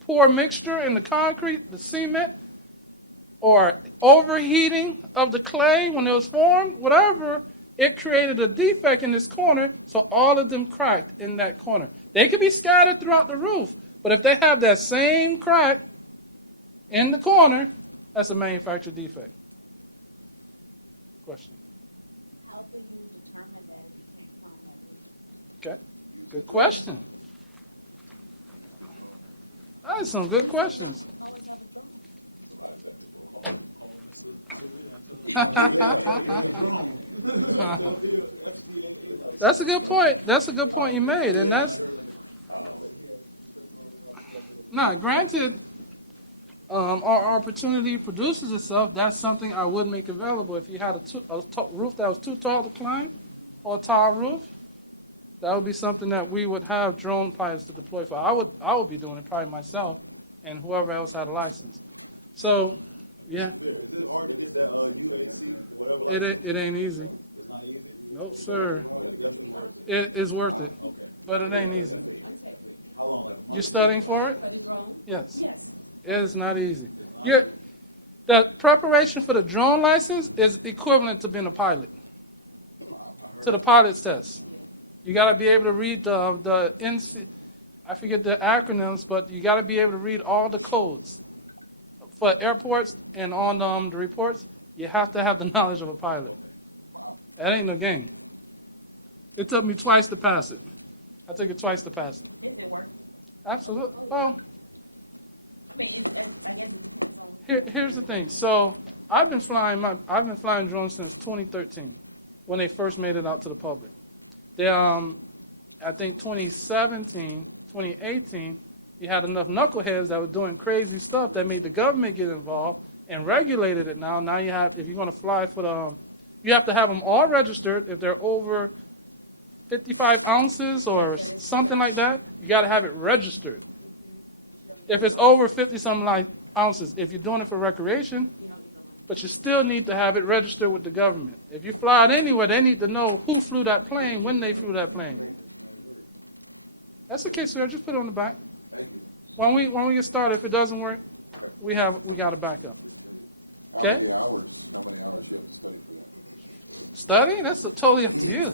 poor mixture in the concrete, the cement, or overheating of the clay when it was formed, whatever, it created a defect in this corner, so all of them cracked in that corner. They could be scattered throughout the roof, but if they have that same crack in the corner, that's a manufactured defect. Question? Okay, good question. That's some good questions. That's a good point. That's a good point you made, and that's not granted. Our opportunity produces itself. That's something I would make available if you had a roof that was too tall to climb, or a tile roof. That would be something that we would have drone pilots to deploy for. I would be doing it probably myself, and whoever else had a license. So, yeah, it ain't easy. No, sir. It is worth it, but it ain't easy. You studying for it? Yes. It is not easy. The preparation for the drone license is equivalent to being a pilot, to the pilot's test. You got to be able to read the NC, I forget the acronyms, but you got to be able to read all the codes. For airports and on the reports, you have to have the knowledge of a pilot. That ain't no game. It took me twice to pass it. I took it twice to pass it. Absolutely. Well, here's the thing. So I've been flying drones since 2013, when they first made it out to the public. They, I think 2017, 2018, you had enough knuckleheads that were doing crazy stuff that made the government get involved and regulated it now. Now you have, if you're going to fly for the, you have to have them all registered. If they're over 55 ounces or something like that, you got to have it registered. If it's over 50-something like ounces, if you're doing it for recreation, but you still need to have it registered with the government. If you fly it anywhere, they need to know who flew that plane, when they flew that plane. That's okay, sir. Just put it on the back. When we get started, if it doesn't work, we got to back up. Okay? Studying? That's totally up to you.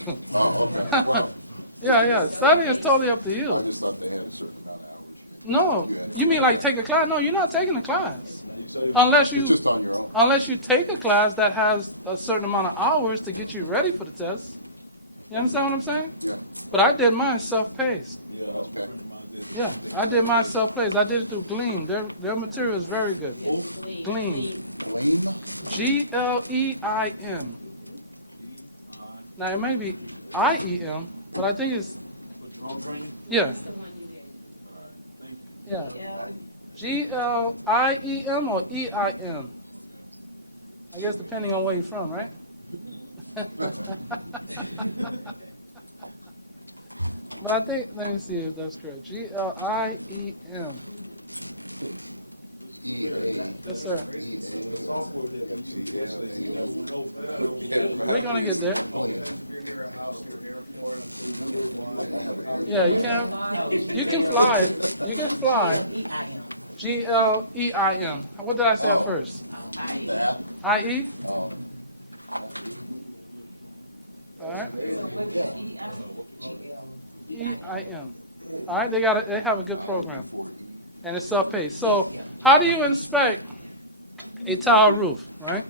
Yeah. Studying is totally up to you. No, you mean like take a class? No, you're not taking a class. Unless you take a class that has a certain amount of hours to get you ready for the test. You understand what I'm saying? But I did mine self-paced. Yeah, I did mine self-paced. I did it through Gleam. Their material is very good. Gleam. Gleim. Now, it may be IEM, but I think it's, yeah. Yeah. GLIEM or EIM. I guess depending on where you're from, right? But I think, let me see if that's correct. GLIEM. Yes, sir. We're going to get there. Yeah, you can fly. You can fly. GLEIM. What did I say at first? IE? All right. EIM. All right, they have a good program. And it's self-paced. So how do you inspect a tile roof, right?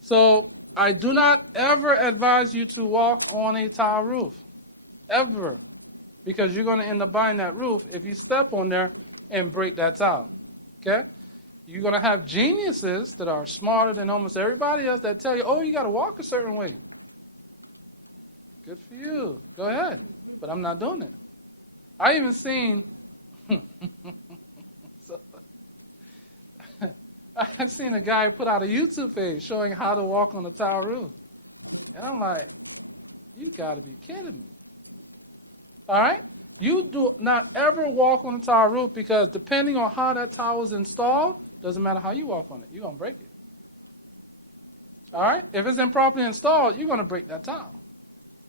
So I do not ever advise you to walk on a tile roof. Ever. Because you're going to end up buying that roof if you step on there and break that tile. Okay? You're going to have geniuses that are smarter than almost everybody else that tell you, oh, you got to walk a certain way. Good for you. Go ahead. But I'm not doing it. I even seen, I've seen a guy put out a YouTube page showing how to walk on a tile roof. And I'm like, you got to be kidding me. All right? You do not ever walk on a tile roof because depending on how that tile is installed, doesn't matter how you walk on it, you're going to break it. All right? If it's improperly installed, you're going to break that tile.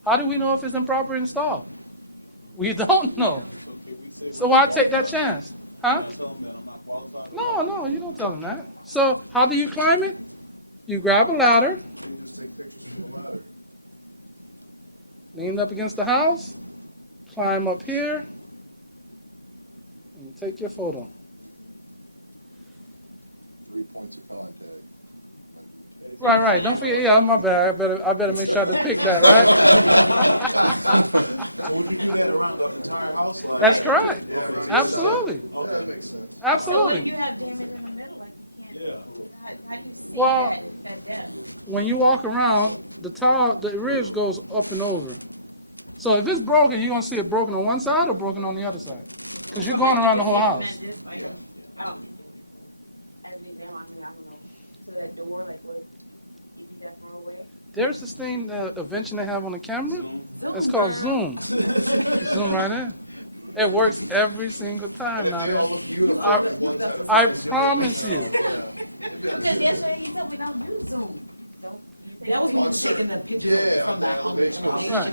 How do we know if it's improperly installed? We don't know. So why take that chance? Huh? No, you don't tell them that. So how do you climb it? You grab a ladder, lean up against the house, climb up here, and you take your photo. Right. Don't forget, yeah, my bad. I better make sure I depict that, right? That's correct. Absolutely. Well, when you walk around, the ridge goes up and over. So if it's broken, you're gonna see it broken on one side or broken on the other side, because you're going around the whole house. There's this thing, invention they have on the camera. It's called Zoom. You zoom right in. It works every single time, Nadia. I promise you. Right.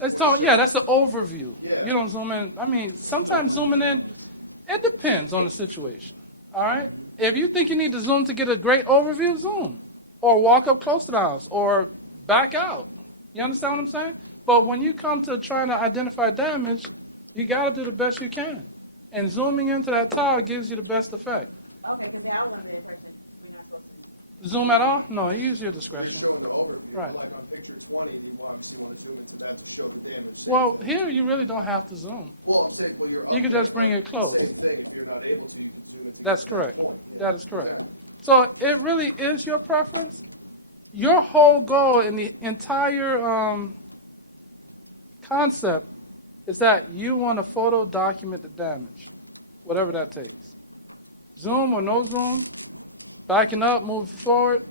Let's talk. Yeah, that's the overview. You don't zoom in. I mean, sometimes zooming in, it depends on the situation. All right. If you think you need to zoom to get a great overview, zoom, or walk up close to the house, or back out. You understand what I'm saying? But when you come to trying to identify damage, you got to do the best you can, and zooming into that tile gives you the best effect. Zoom at all? No, use your discretion. Right. Well, here you really don't have to zoom. You can just bring it close. That's correct. That is correct. So it really is your preference. Your whole goal in the entire concept is that you want to photo document the damage, whatever that takes. Zoom or no zoom, backing up, moving forward,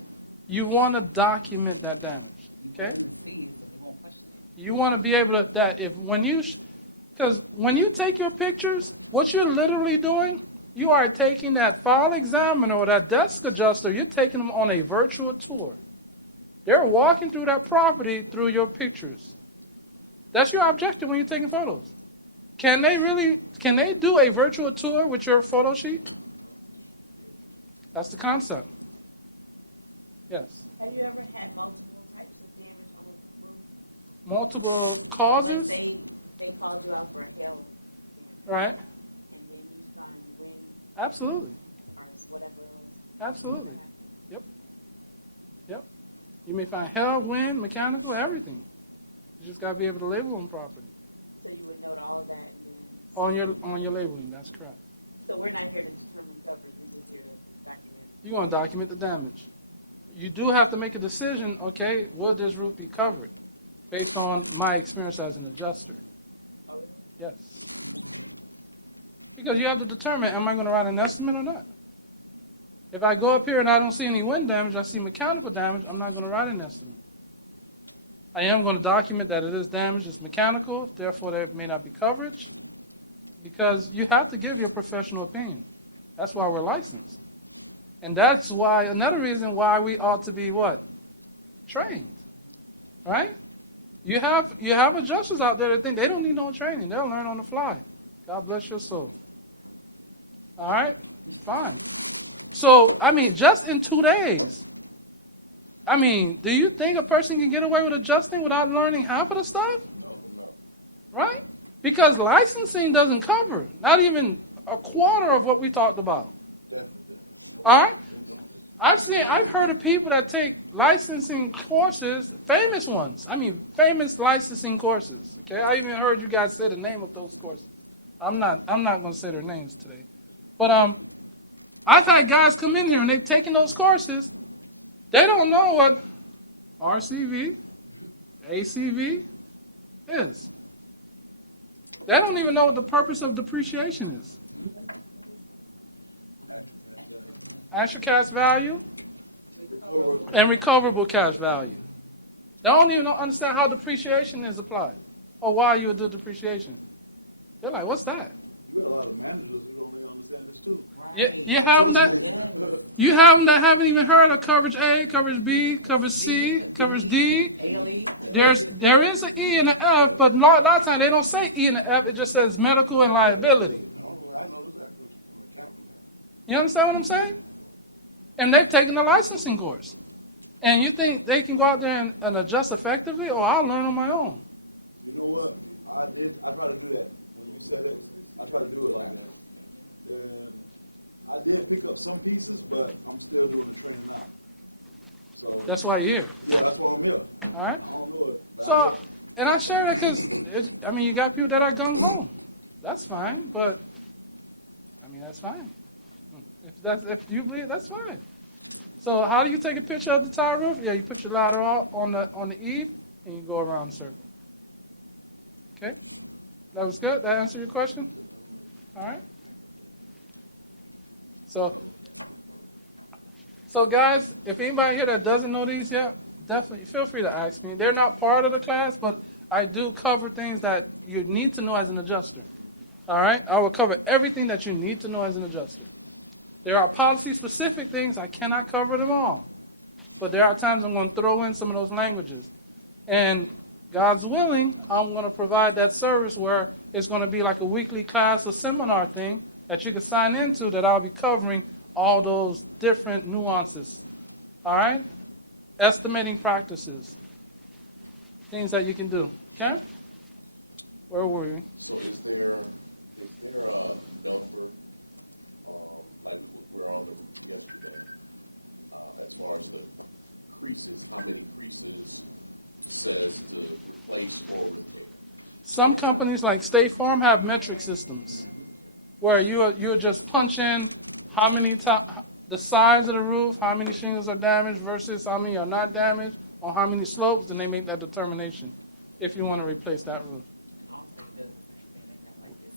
you want to document that damage, okay? You want to be able to, because when you take your pictures, what you're literally doing, you are taking that file examiner or that desk adjuster, you're taking them on a virtual tour. They're walking through that property through your pictures. That's your objective when you're taking photos. Can they do a virtual tour with your photo sheet? That's the concept. Yes. Have you ever had multiple types of cameras on Multiple causes? They call you out for help, Right. and then you find them Absolutely. or whatever else. Absolutely. Yep. Yep. You may find hell, wind, mechanical, everything. You just got to be able to label them properly. So you would note all of that. And then, On your labeling, that's correct. so we're not here to determine coverage, we're just here to document. You're going to document the damage. You do have to make a decision, okay, will this roof be covered? Based on my experience as an adjuster. Yes. Because you have to determine, am I going to write an estimate or not? If I go up here and I don't see any wind damage, I see mechanical damage, I'm not going to write an estimate. I am going to document that it is damaged, it's mechanical, therefore there may not be coverage. Because you have to give your professional opinion. That's why we're licensed. And that's why, another reason why we ought to be what? Trained. Right? You have adjusters out there that think they don't need no training. They'll learn on the fly. God bless your soul. All right? Fine. So, I mean, just in 2 days, I mean, do you think a person can get away with adjusting without learning half of the stuff? Right? Because licensing doesn't cover, not even a quarter of what we talked about. All right? I've heard of people that take licensing courses, famous ones. I mean, famous licensing courses. Okay, I even heard you guys say the name of those courses. I'm not going to say their names today, but I've had guys come in here and they've taken those courses. They don't know what RCV, ACV is. They don't even know what the purpose of depreciation is. Actual cash value and recoverable cash value. They don't even understand how depreciation is applied or why you would do depreciation. They're like, what's that? You have them that haven't even heard of coverage A, coverage B, coverage C, coverage D. There is an E and an F, but a lot of times they don't say E and an F. It just says medical and liability. You understand what I'm saying? And they've taken the licensing course. And you think they can go out there and adjust effectively? Or I'll learn on my own. You know what? I thought to do that. When you said it, I thought to do it like that. I did pick up some pieces, but I'm still doing it. So, That's why you're here. yeah, that's why I'm here. All right? I don't know it. So, and I share that because, I mean, you got people that are gung-ho. That's fine, but, I mean, that's fine. If you believe, that's fine. So how do you take a picture of the tile roof? Yeah, you put your ladder out on the eave, and you go around the circle. Okay, that was good. That answered your question? All right. So guys, if anybody here that doesn't know these yet, definitely feel free to ask me. They're not part of the class, but I do cover things that you need to know as an adjuster. All right? I will cover everything that you need to know as an adjuster. There are policy-specific things. I cannot cover them all. But there are times I'm going to throw in some of those languages. And God's willing, I'm going to provide that service where it's going to be like a weekly class or seminar thing that you can sign into that I'll be covering all those different nuances. All right? Estimating practices. Things that you can do. Okay? Where were we? Some companies like State Farm have metric systems where you just punch in how many the size of the roof, how many shingles are damaged versus how many are not damaged, or how many slopes, and they make that determination if you want to replace that roof.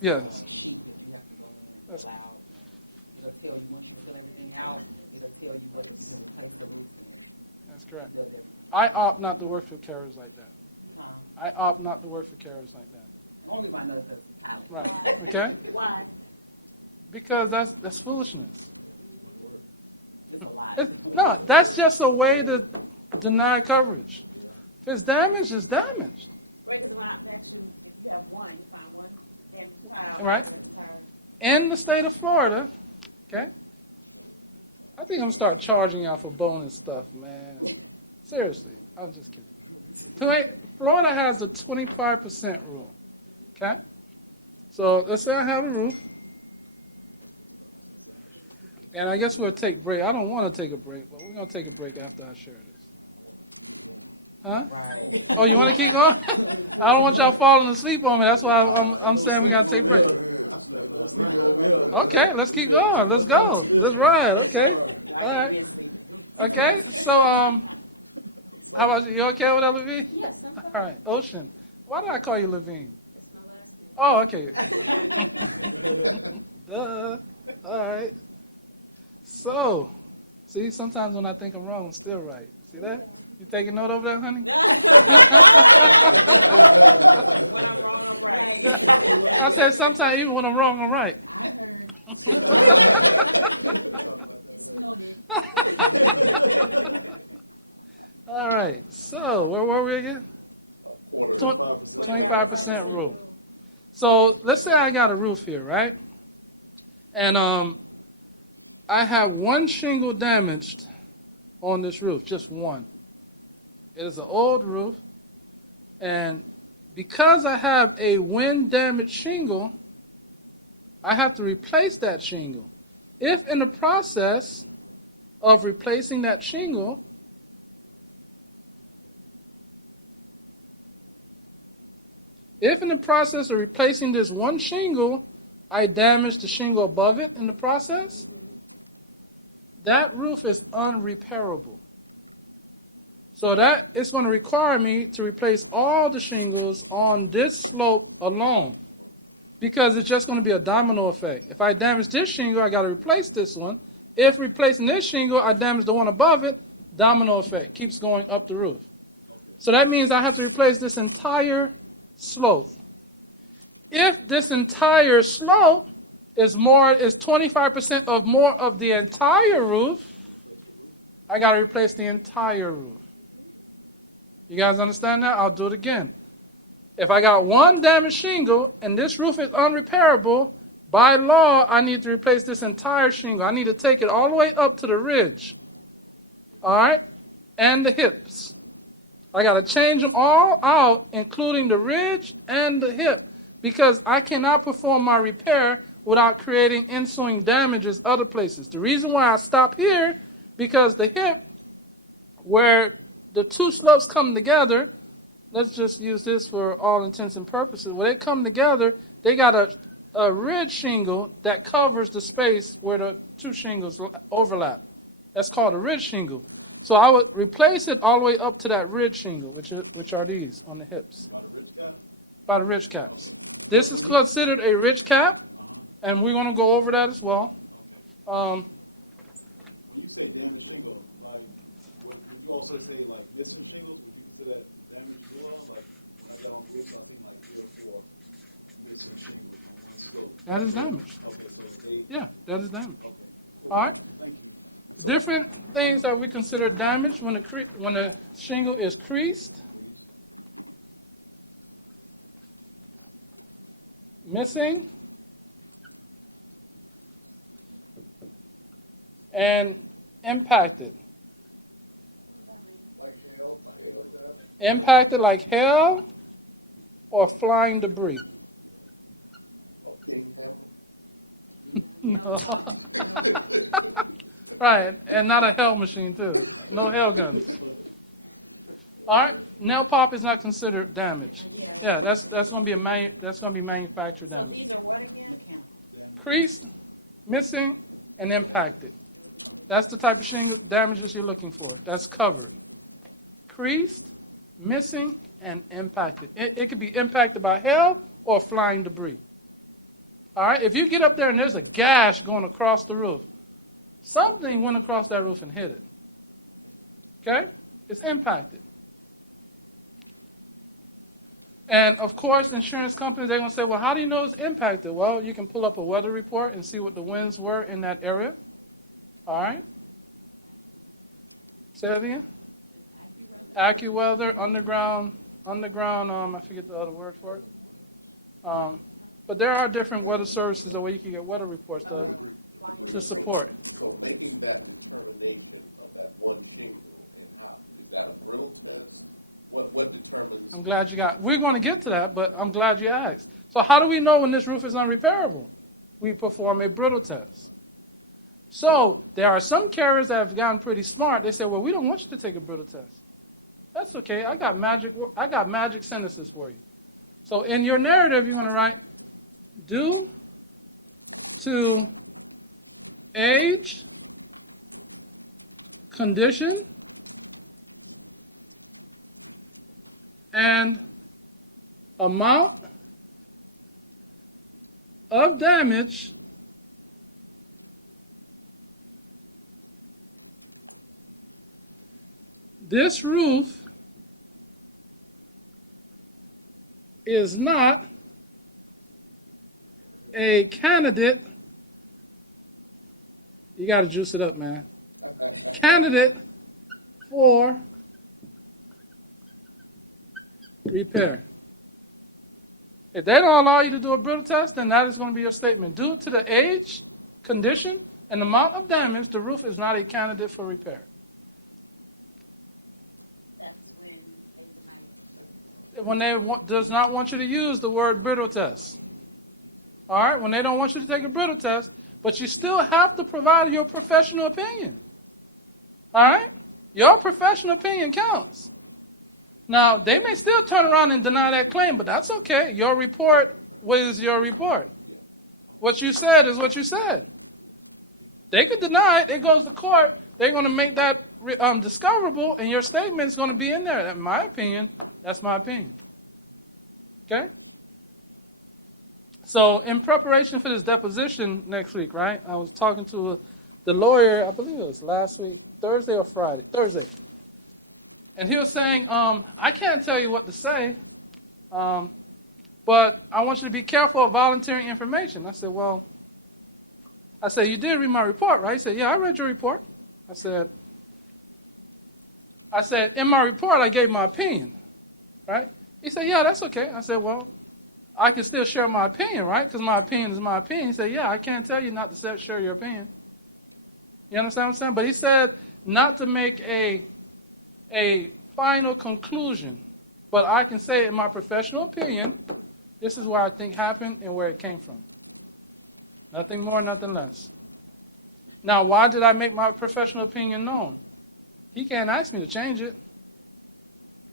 Yes. That's, that's correct. I opt not to work for carriers like that. I opt not to work for carriers like that. Right. Okay? Because that's foolishness. No, that's just a way to deny coverage. If it's damaged, it's damaged. Right? In the state of Florida, okay? I think I'm going to start charging y'all for bonus stuff, man. Seriously, I was just kidding. Florida has the 25% rule, okay? So let's say I have a roof, and I guess we'll take a break. I don't want to take a break, but we're going to take a break after I share this. Huh? Oh, you want to keep going? I don't want y'all falling asleep on me. That's why I'm saying we got to take a break. Okay, let's keep going. Let's go. Let's ride. Okay. All right. Okay, so, how about you? You okay with that, Levine? All right, Ocean. Why did I call you Levine? Oh, okay. Duh. All right. So, see, sometimes when I think I'm wrong, I'm still right. See that? You taking note over there, honey? I said sometimes even when I'm wrong, I'm right. All right. So, where were we again? 25% rule. So, let's say I got a roof here, right? And I have one shingle damaged on this roof, just one. It is an old roof, and because I have a wind-damaged shingle, I have to replace that shingle. If in the process of replacing that shingle, if in the process of replacing this one shingle, I damage the shingle above it in the process, that roof is unrepairable. So that it's going to require me to replace all the shingles on this slope alone, because it's just going to be a domino effect. If I damage this shingle, I got to replace this one. If replacing this shingle, I damage the one above it, domino effect keeps going up the roof. So that means I have to replace this entire slope. If this entire slope is 25% of more of the entire roof, I got to replace the entire roof. You guys understand that? I'll do it again. If I got one damaged shingle and this roof is unrepairable, by law, I need to replace this entire shingle. I need to take it all the way up to the ridge. All right? And the hips. I got to change them all out, including the ridge and the hip, because I cannot perform my repair without creating ensuing damages other places. The reason why I stop here, because the hip, where the two slopes come together, let's just use this for all intents and purposes. When they come together, they got a ridge shingle that covers the space where the two shingles overlap. That's called a ridge shingle. So I would replace it all the way up to that ridge shingle, which are these on the hips. by the ridge caps. This is considered a ridge cap, and we're going to go over that as well. You say damage shingle, would you also say like missing shingles, would you consider that damage as well? Like, when I got on roof, I think like 0 to missing shingles. That is damage. Yeah, that is damage. All right. Different things that we consider damage when the shingle is creased, missing, and impacted. Impacted like hail or flying debris. No. Right, and not a hell machine too. No hell guns. All right, nail pop is not considered damage. Yeah, that's going to be manufactured damage. Creased, missing, and impacted. That's the type of shingle damages you're looking for. That's covered. Creased, missing, and impacted. It could be impacted by hail or flying debris. All right, if you get up there and there's a gash going across the roof, something went across that roof and hit it. Okay? It's impacted. And of course, insurance companies, they're going to say, well, how do you know it's impacted? Well, you can pull up a weather report and see what the winds were in that area. All right? Say that again? AccuWeather, underground, I forget the other word for it. But there are different weather services where you can get weather reports to support. I'm glad you we're going to get to that, but I'm glad you asked. So how do we know when this roof is unrepairable? We perform a brittle test. So there are some carriers that have gotten pretty smart. They say, well, we don't want you to take a brittle test. That's okay. I got magic sentences for you. So in your narrative, you're going to write, due to age, condition, and amount of damage this roof is not a candidate. You got to juice it up, man. Candidate for repair. If they don't allow you to do a brittle test, then that is going to be your statement. Due to the age, condition, and amount of damage, the roof is not a candidate for repair. When they does not want you to use the word brittle test. All right? When they don't want you to take a brittle test, but you still have to provide your professional opinion. All right? Your professional opinion counts. Now, they may still turn around and deny that claim, but that's okay. Your report was your report. What you said is what you said. They could deny it. It goes to court. They're going to make that discoverable, and your statement is going to be in there. In my opinion, that's my opinion. Okay? So in preparation for this deposition next week, right, I was talking to the lawyer, I believe it was last week, Thursday or Friday, Thursday. And he was saying, I can't tell you what to say, but I want you to be careful of volunteering information. I said, you did read my report, right? He said, yeah, I read your report. I said, in my report, I gave my opinion, right? He said, yeah, that's okay. I said, well, I can still share my opinion, right? Because my opinion is my opinion. He said, yeah, I can't tell you not to share your opinion. You understand what I'm saying? But he said not to make a final conclusion. But I can say in my professional opinion, this is what I think happened and where it came from. Nothing more, nothing less. Now, why did I make my professional opinion known? He can't ask me to change it.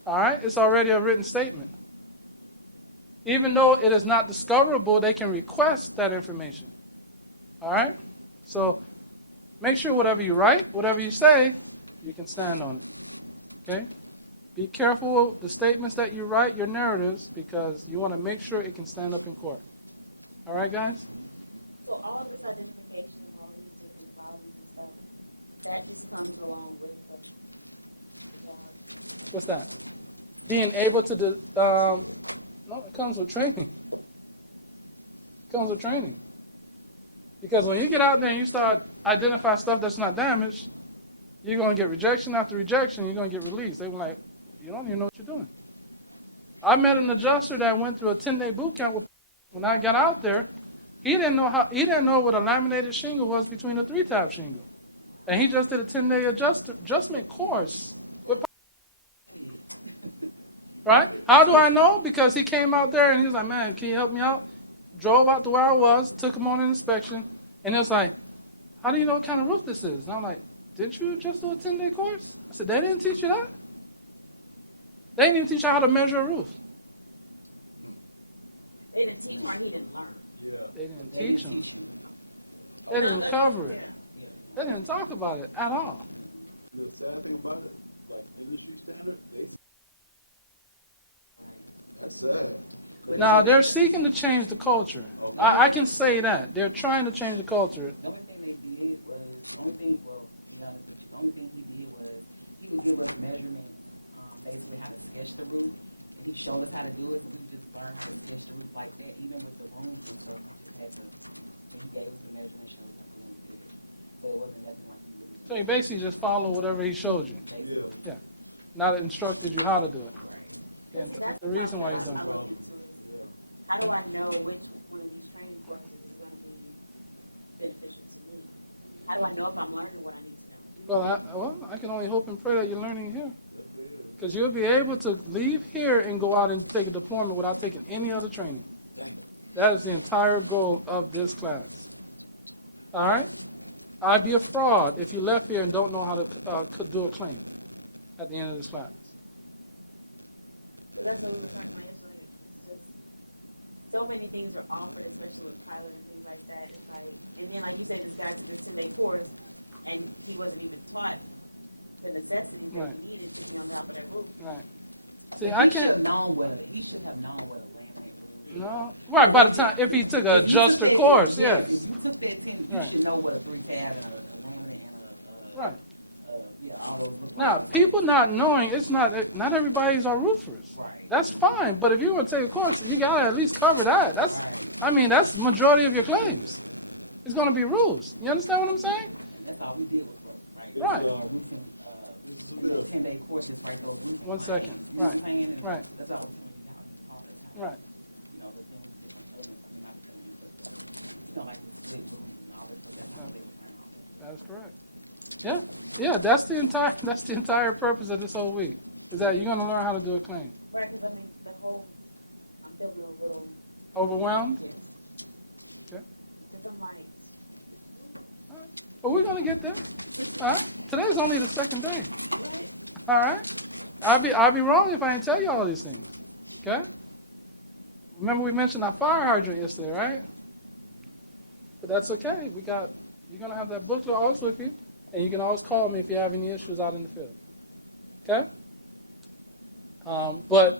All right? It's already a written statement. Even though it is not discoverable, they can request that information. All right? So make sure whatever you write, whatever you say, you can stand on it. Okay? Be careful with the statements that you write, your narratives, because you want to make sure it can stand up in court. All right, guys? So all of the identification, all these different problems and stuff, that just comes along with the. What's that? Being able to do, no, it comes with training. It comes with training. Because when you get out there and you start identify stuff that's not damaged, you're going to get rejection after rejection. You're going to get released. They were like, you don't even know what you're doing. I met an adjuster that went through a 10-day boot camp. When I got out there, he didn't know what a laminated shingle was between a 3-tab shingle, and he just did a 10-day adjustment course. Right? How do I know? Because he came out there and he was like, man, can you help me out? Drove out to where I was, took him on an inspection, and it was like, how do you know what kind of roof this is? And I'm like, didn't you just do a 10-day course? I said, they didn't teach you that? They didn't even teach you how to measure a roof. They didn't teach him, he didn't learn. They didn't teach him. They didn't cover it. They didn't talk about it at all. Now, they're seeking to change the culture. I can say that. They're trying to change the culture. The only thing he did was he would give us measurements, basically how to sketch the roof. And he showed us how to do it, and we just learned how to sketch the roof like that, even with the rooms he gave us the measurements, showed us how to do it. So it wasn't nothing like he did. So you basically just follow whatever he showed you. Yeah. Not instructed you how to do it. And the reason why you're doing it. How do I know which training course is going to be beneficial to me? How do I know if I'm learning what I need? Well, I can only hope and pray that you're learning here. Because you'll be able to leave here and go out and take a deployment without taking any other training. That is the entire goal of this class. All right? I'd be a fraud if you left here and don't know how to do a claim at the end of this class. So many things are offered, especially with pilots and things like that. It's like, and then, like you said, this guy took a 2-day course, and he wasn't even taught the necessity Right. he needed to be on top of that roof. Right. See, I can't. He should have known what it was. No. Right. By the time, if he took an adjuster course, yes. You put that in, Right. you should know what a 3-tab and a Right. all those roof. Now, people not knowing, it's not everybody's are roofers. Right. That's fine. But if you want to take a course, you got to at least cover that. That's the majority of your claims. It's going to be rules. You understand what I'm saying? That's all we deal with that, Right. We can, do a 10-day course, right? So 1 second. Right. Right. That's all. Right. That's correct. Yeah. Yeah, that's the entire purpose of this whole week. Is that you're going to learn how to do a claim. Right, 'cause I mean, the whole, I'm feeling a little, Overwhelmed? Okay. because I'm like, All right. Well, we're going to get there. All right. Today's only the second day. All right. I'd be wrong if I didn't tell you all these things. Okay? Remember we mentioned our fire hydrant yesterday, right? But that's okay. You're going to have that booklet always with you, and you can always call me if you have any issues out in the field. Okay? But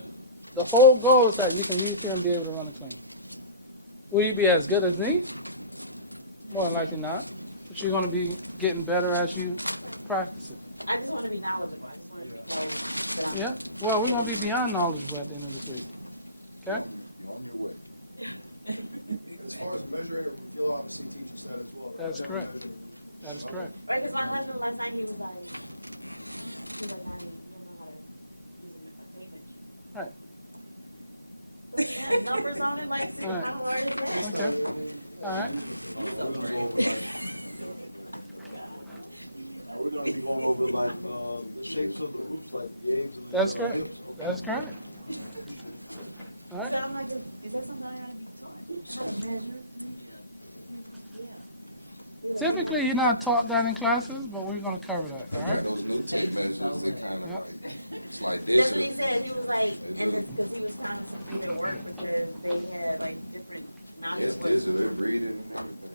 the whole goal is that you can leave here and be able to run a claim. Will you be as good as me? More than likely not. But you're going to be getting better as you practice it. I just want to be knowledgeable. I just want to be better. Yeah? Well, we're going to be beyond knowledgeable at the end of this week. Okay? That's correct. That is correct. Right, because my husband last night, he was like, he was like, you don't know how to Right. numbers on it, like, All right. how hard is that? Okay. All right. That's correct. That's correct. All right. So I'm like, is this something I have? Typically, you're not taught that in classes, but we're going to cover that. All right. Yep.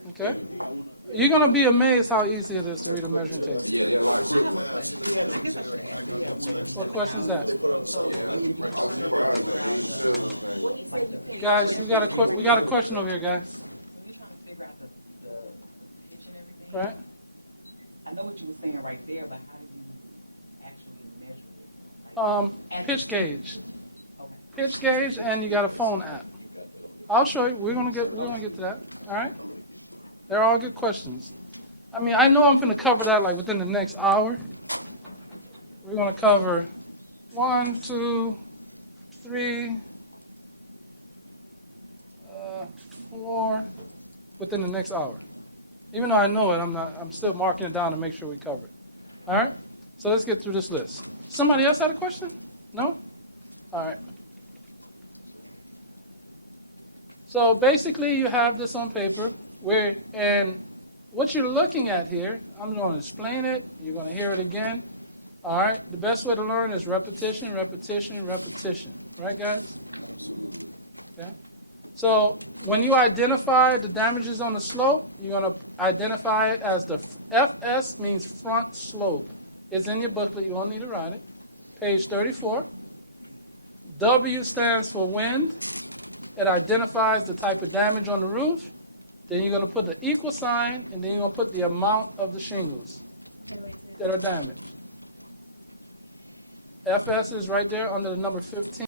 Okay. You're going to be amazed how easy it is to read a measuring tape. What question is that? Guys, we got a question over here, guys. Right? I know what you were saying right there, but how do you actually measure it? Pitch gauge. Pitch gauge, and you got a phone app. I'll show you. We're gonna get to that. All right. They're all good questions. I mean, I know I'm gonna cover that like within the next hour. We're gonna cover 1, 2, 3, 4 within the next hour. Even though I know it, I'm still marking it down to make sure we cover it. All right? So let's get through this list. Somebody else had a question? No? All right. So basically you have this on paper and what you're looking at here, I'm going to explain it. You're going to hear it again. All right? The best way to learn is repetition, repetition, repetition. Right, guys? Okay. So when you identify the damages on the slope, you're going to identify it as the FS means front slope. It's in your booklet. You won't need to write it. Page 34. W stands for wind. It identifies the type of damage on the roof. Then you're going to put the equal sign, and then you're going to put the amount of the shingles that are damaged. FS is right there under the number 15.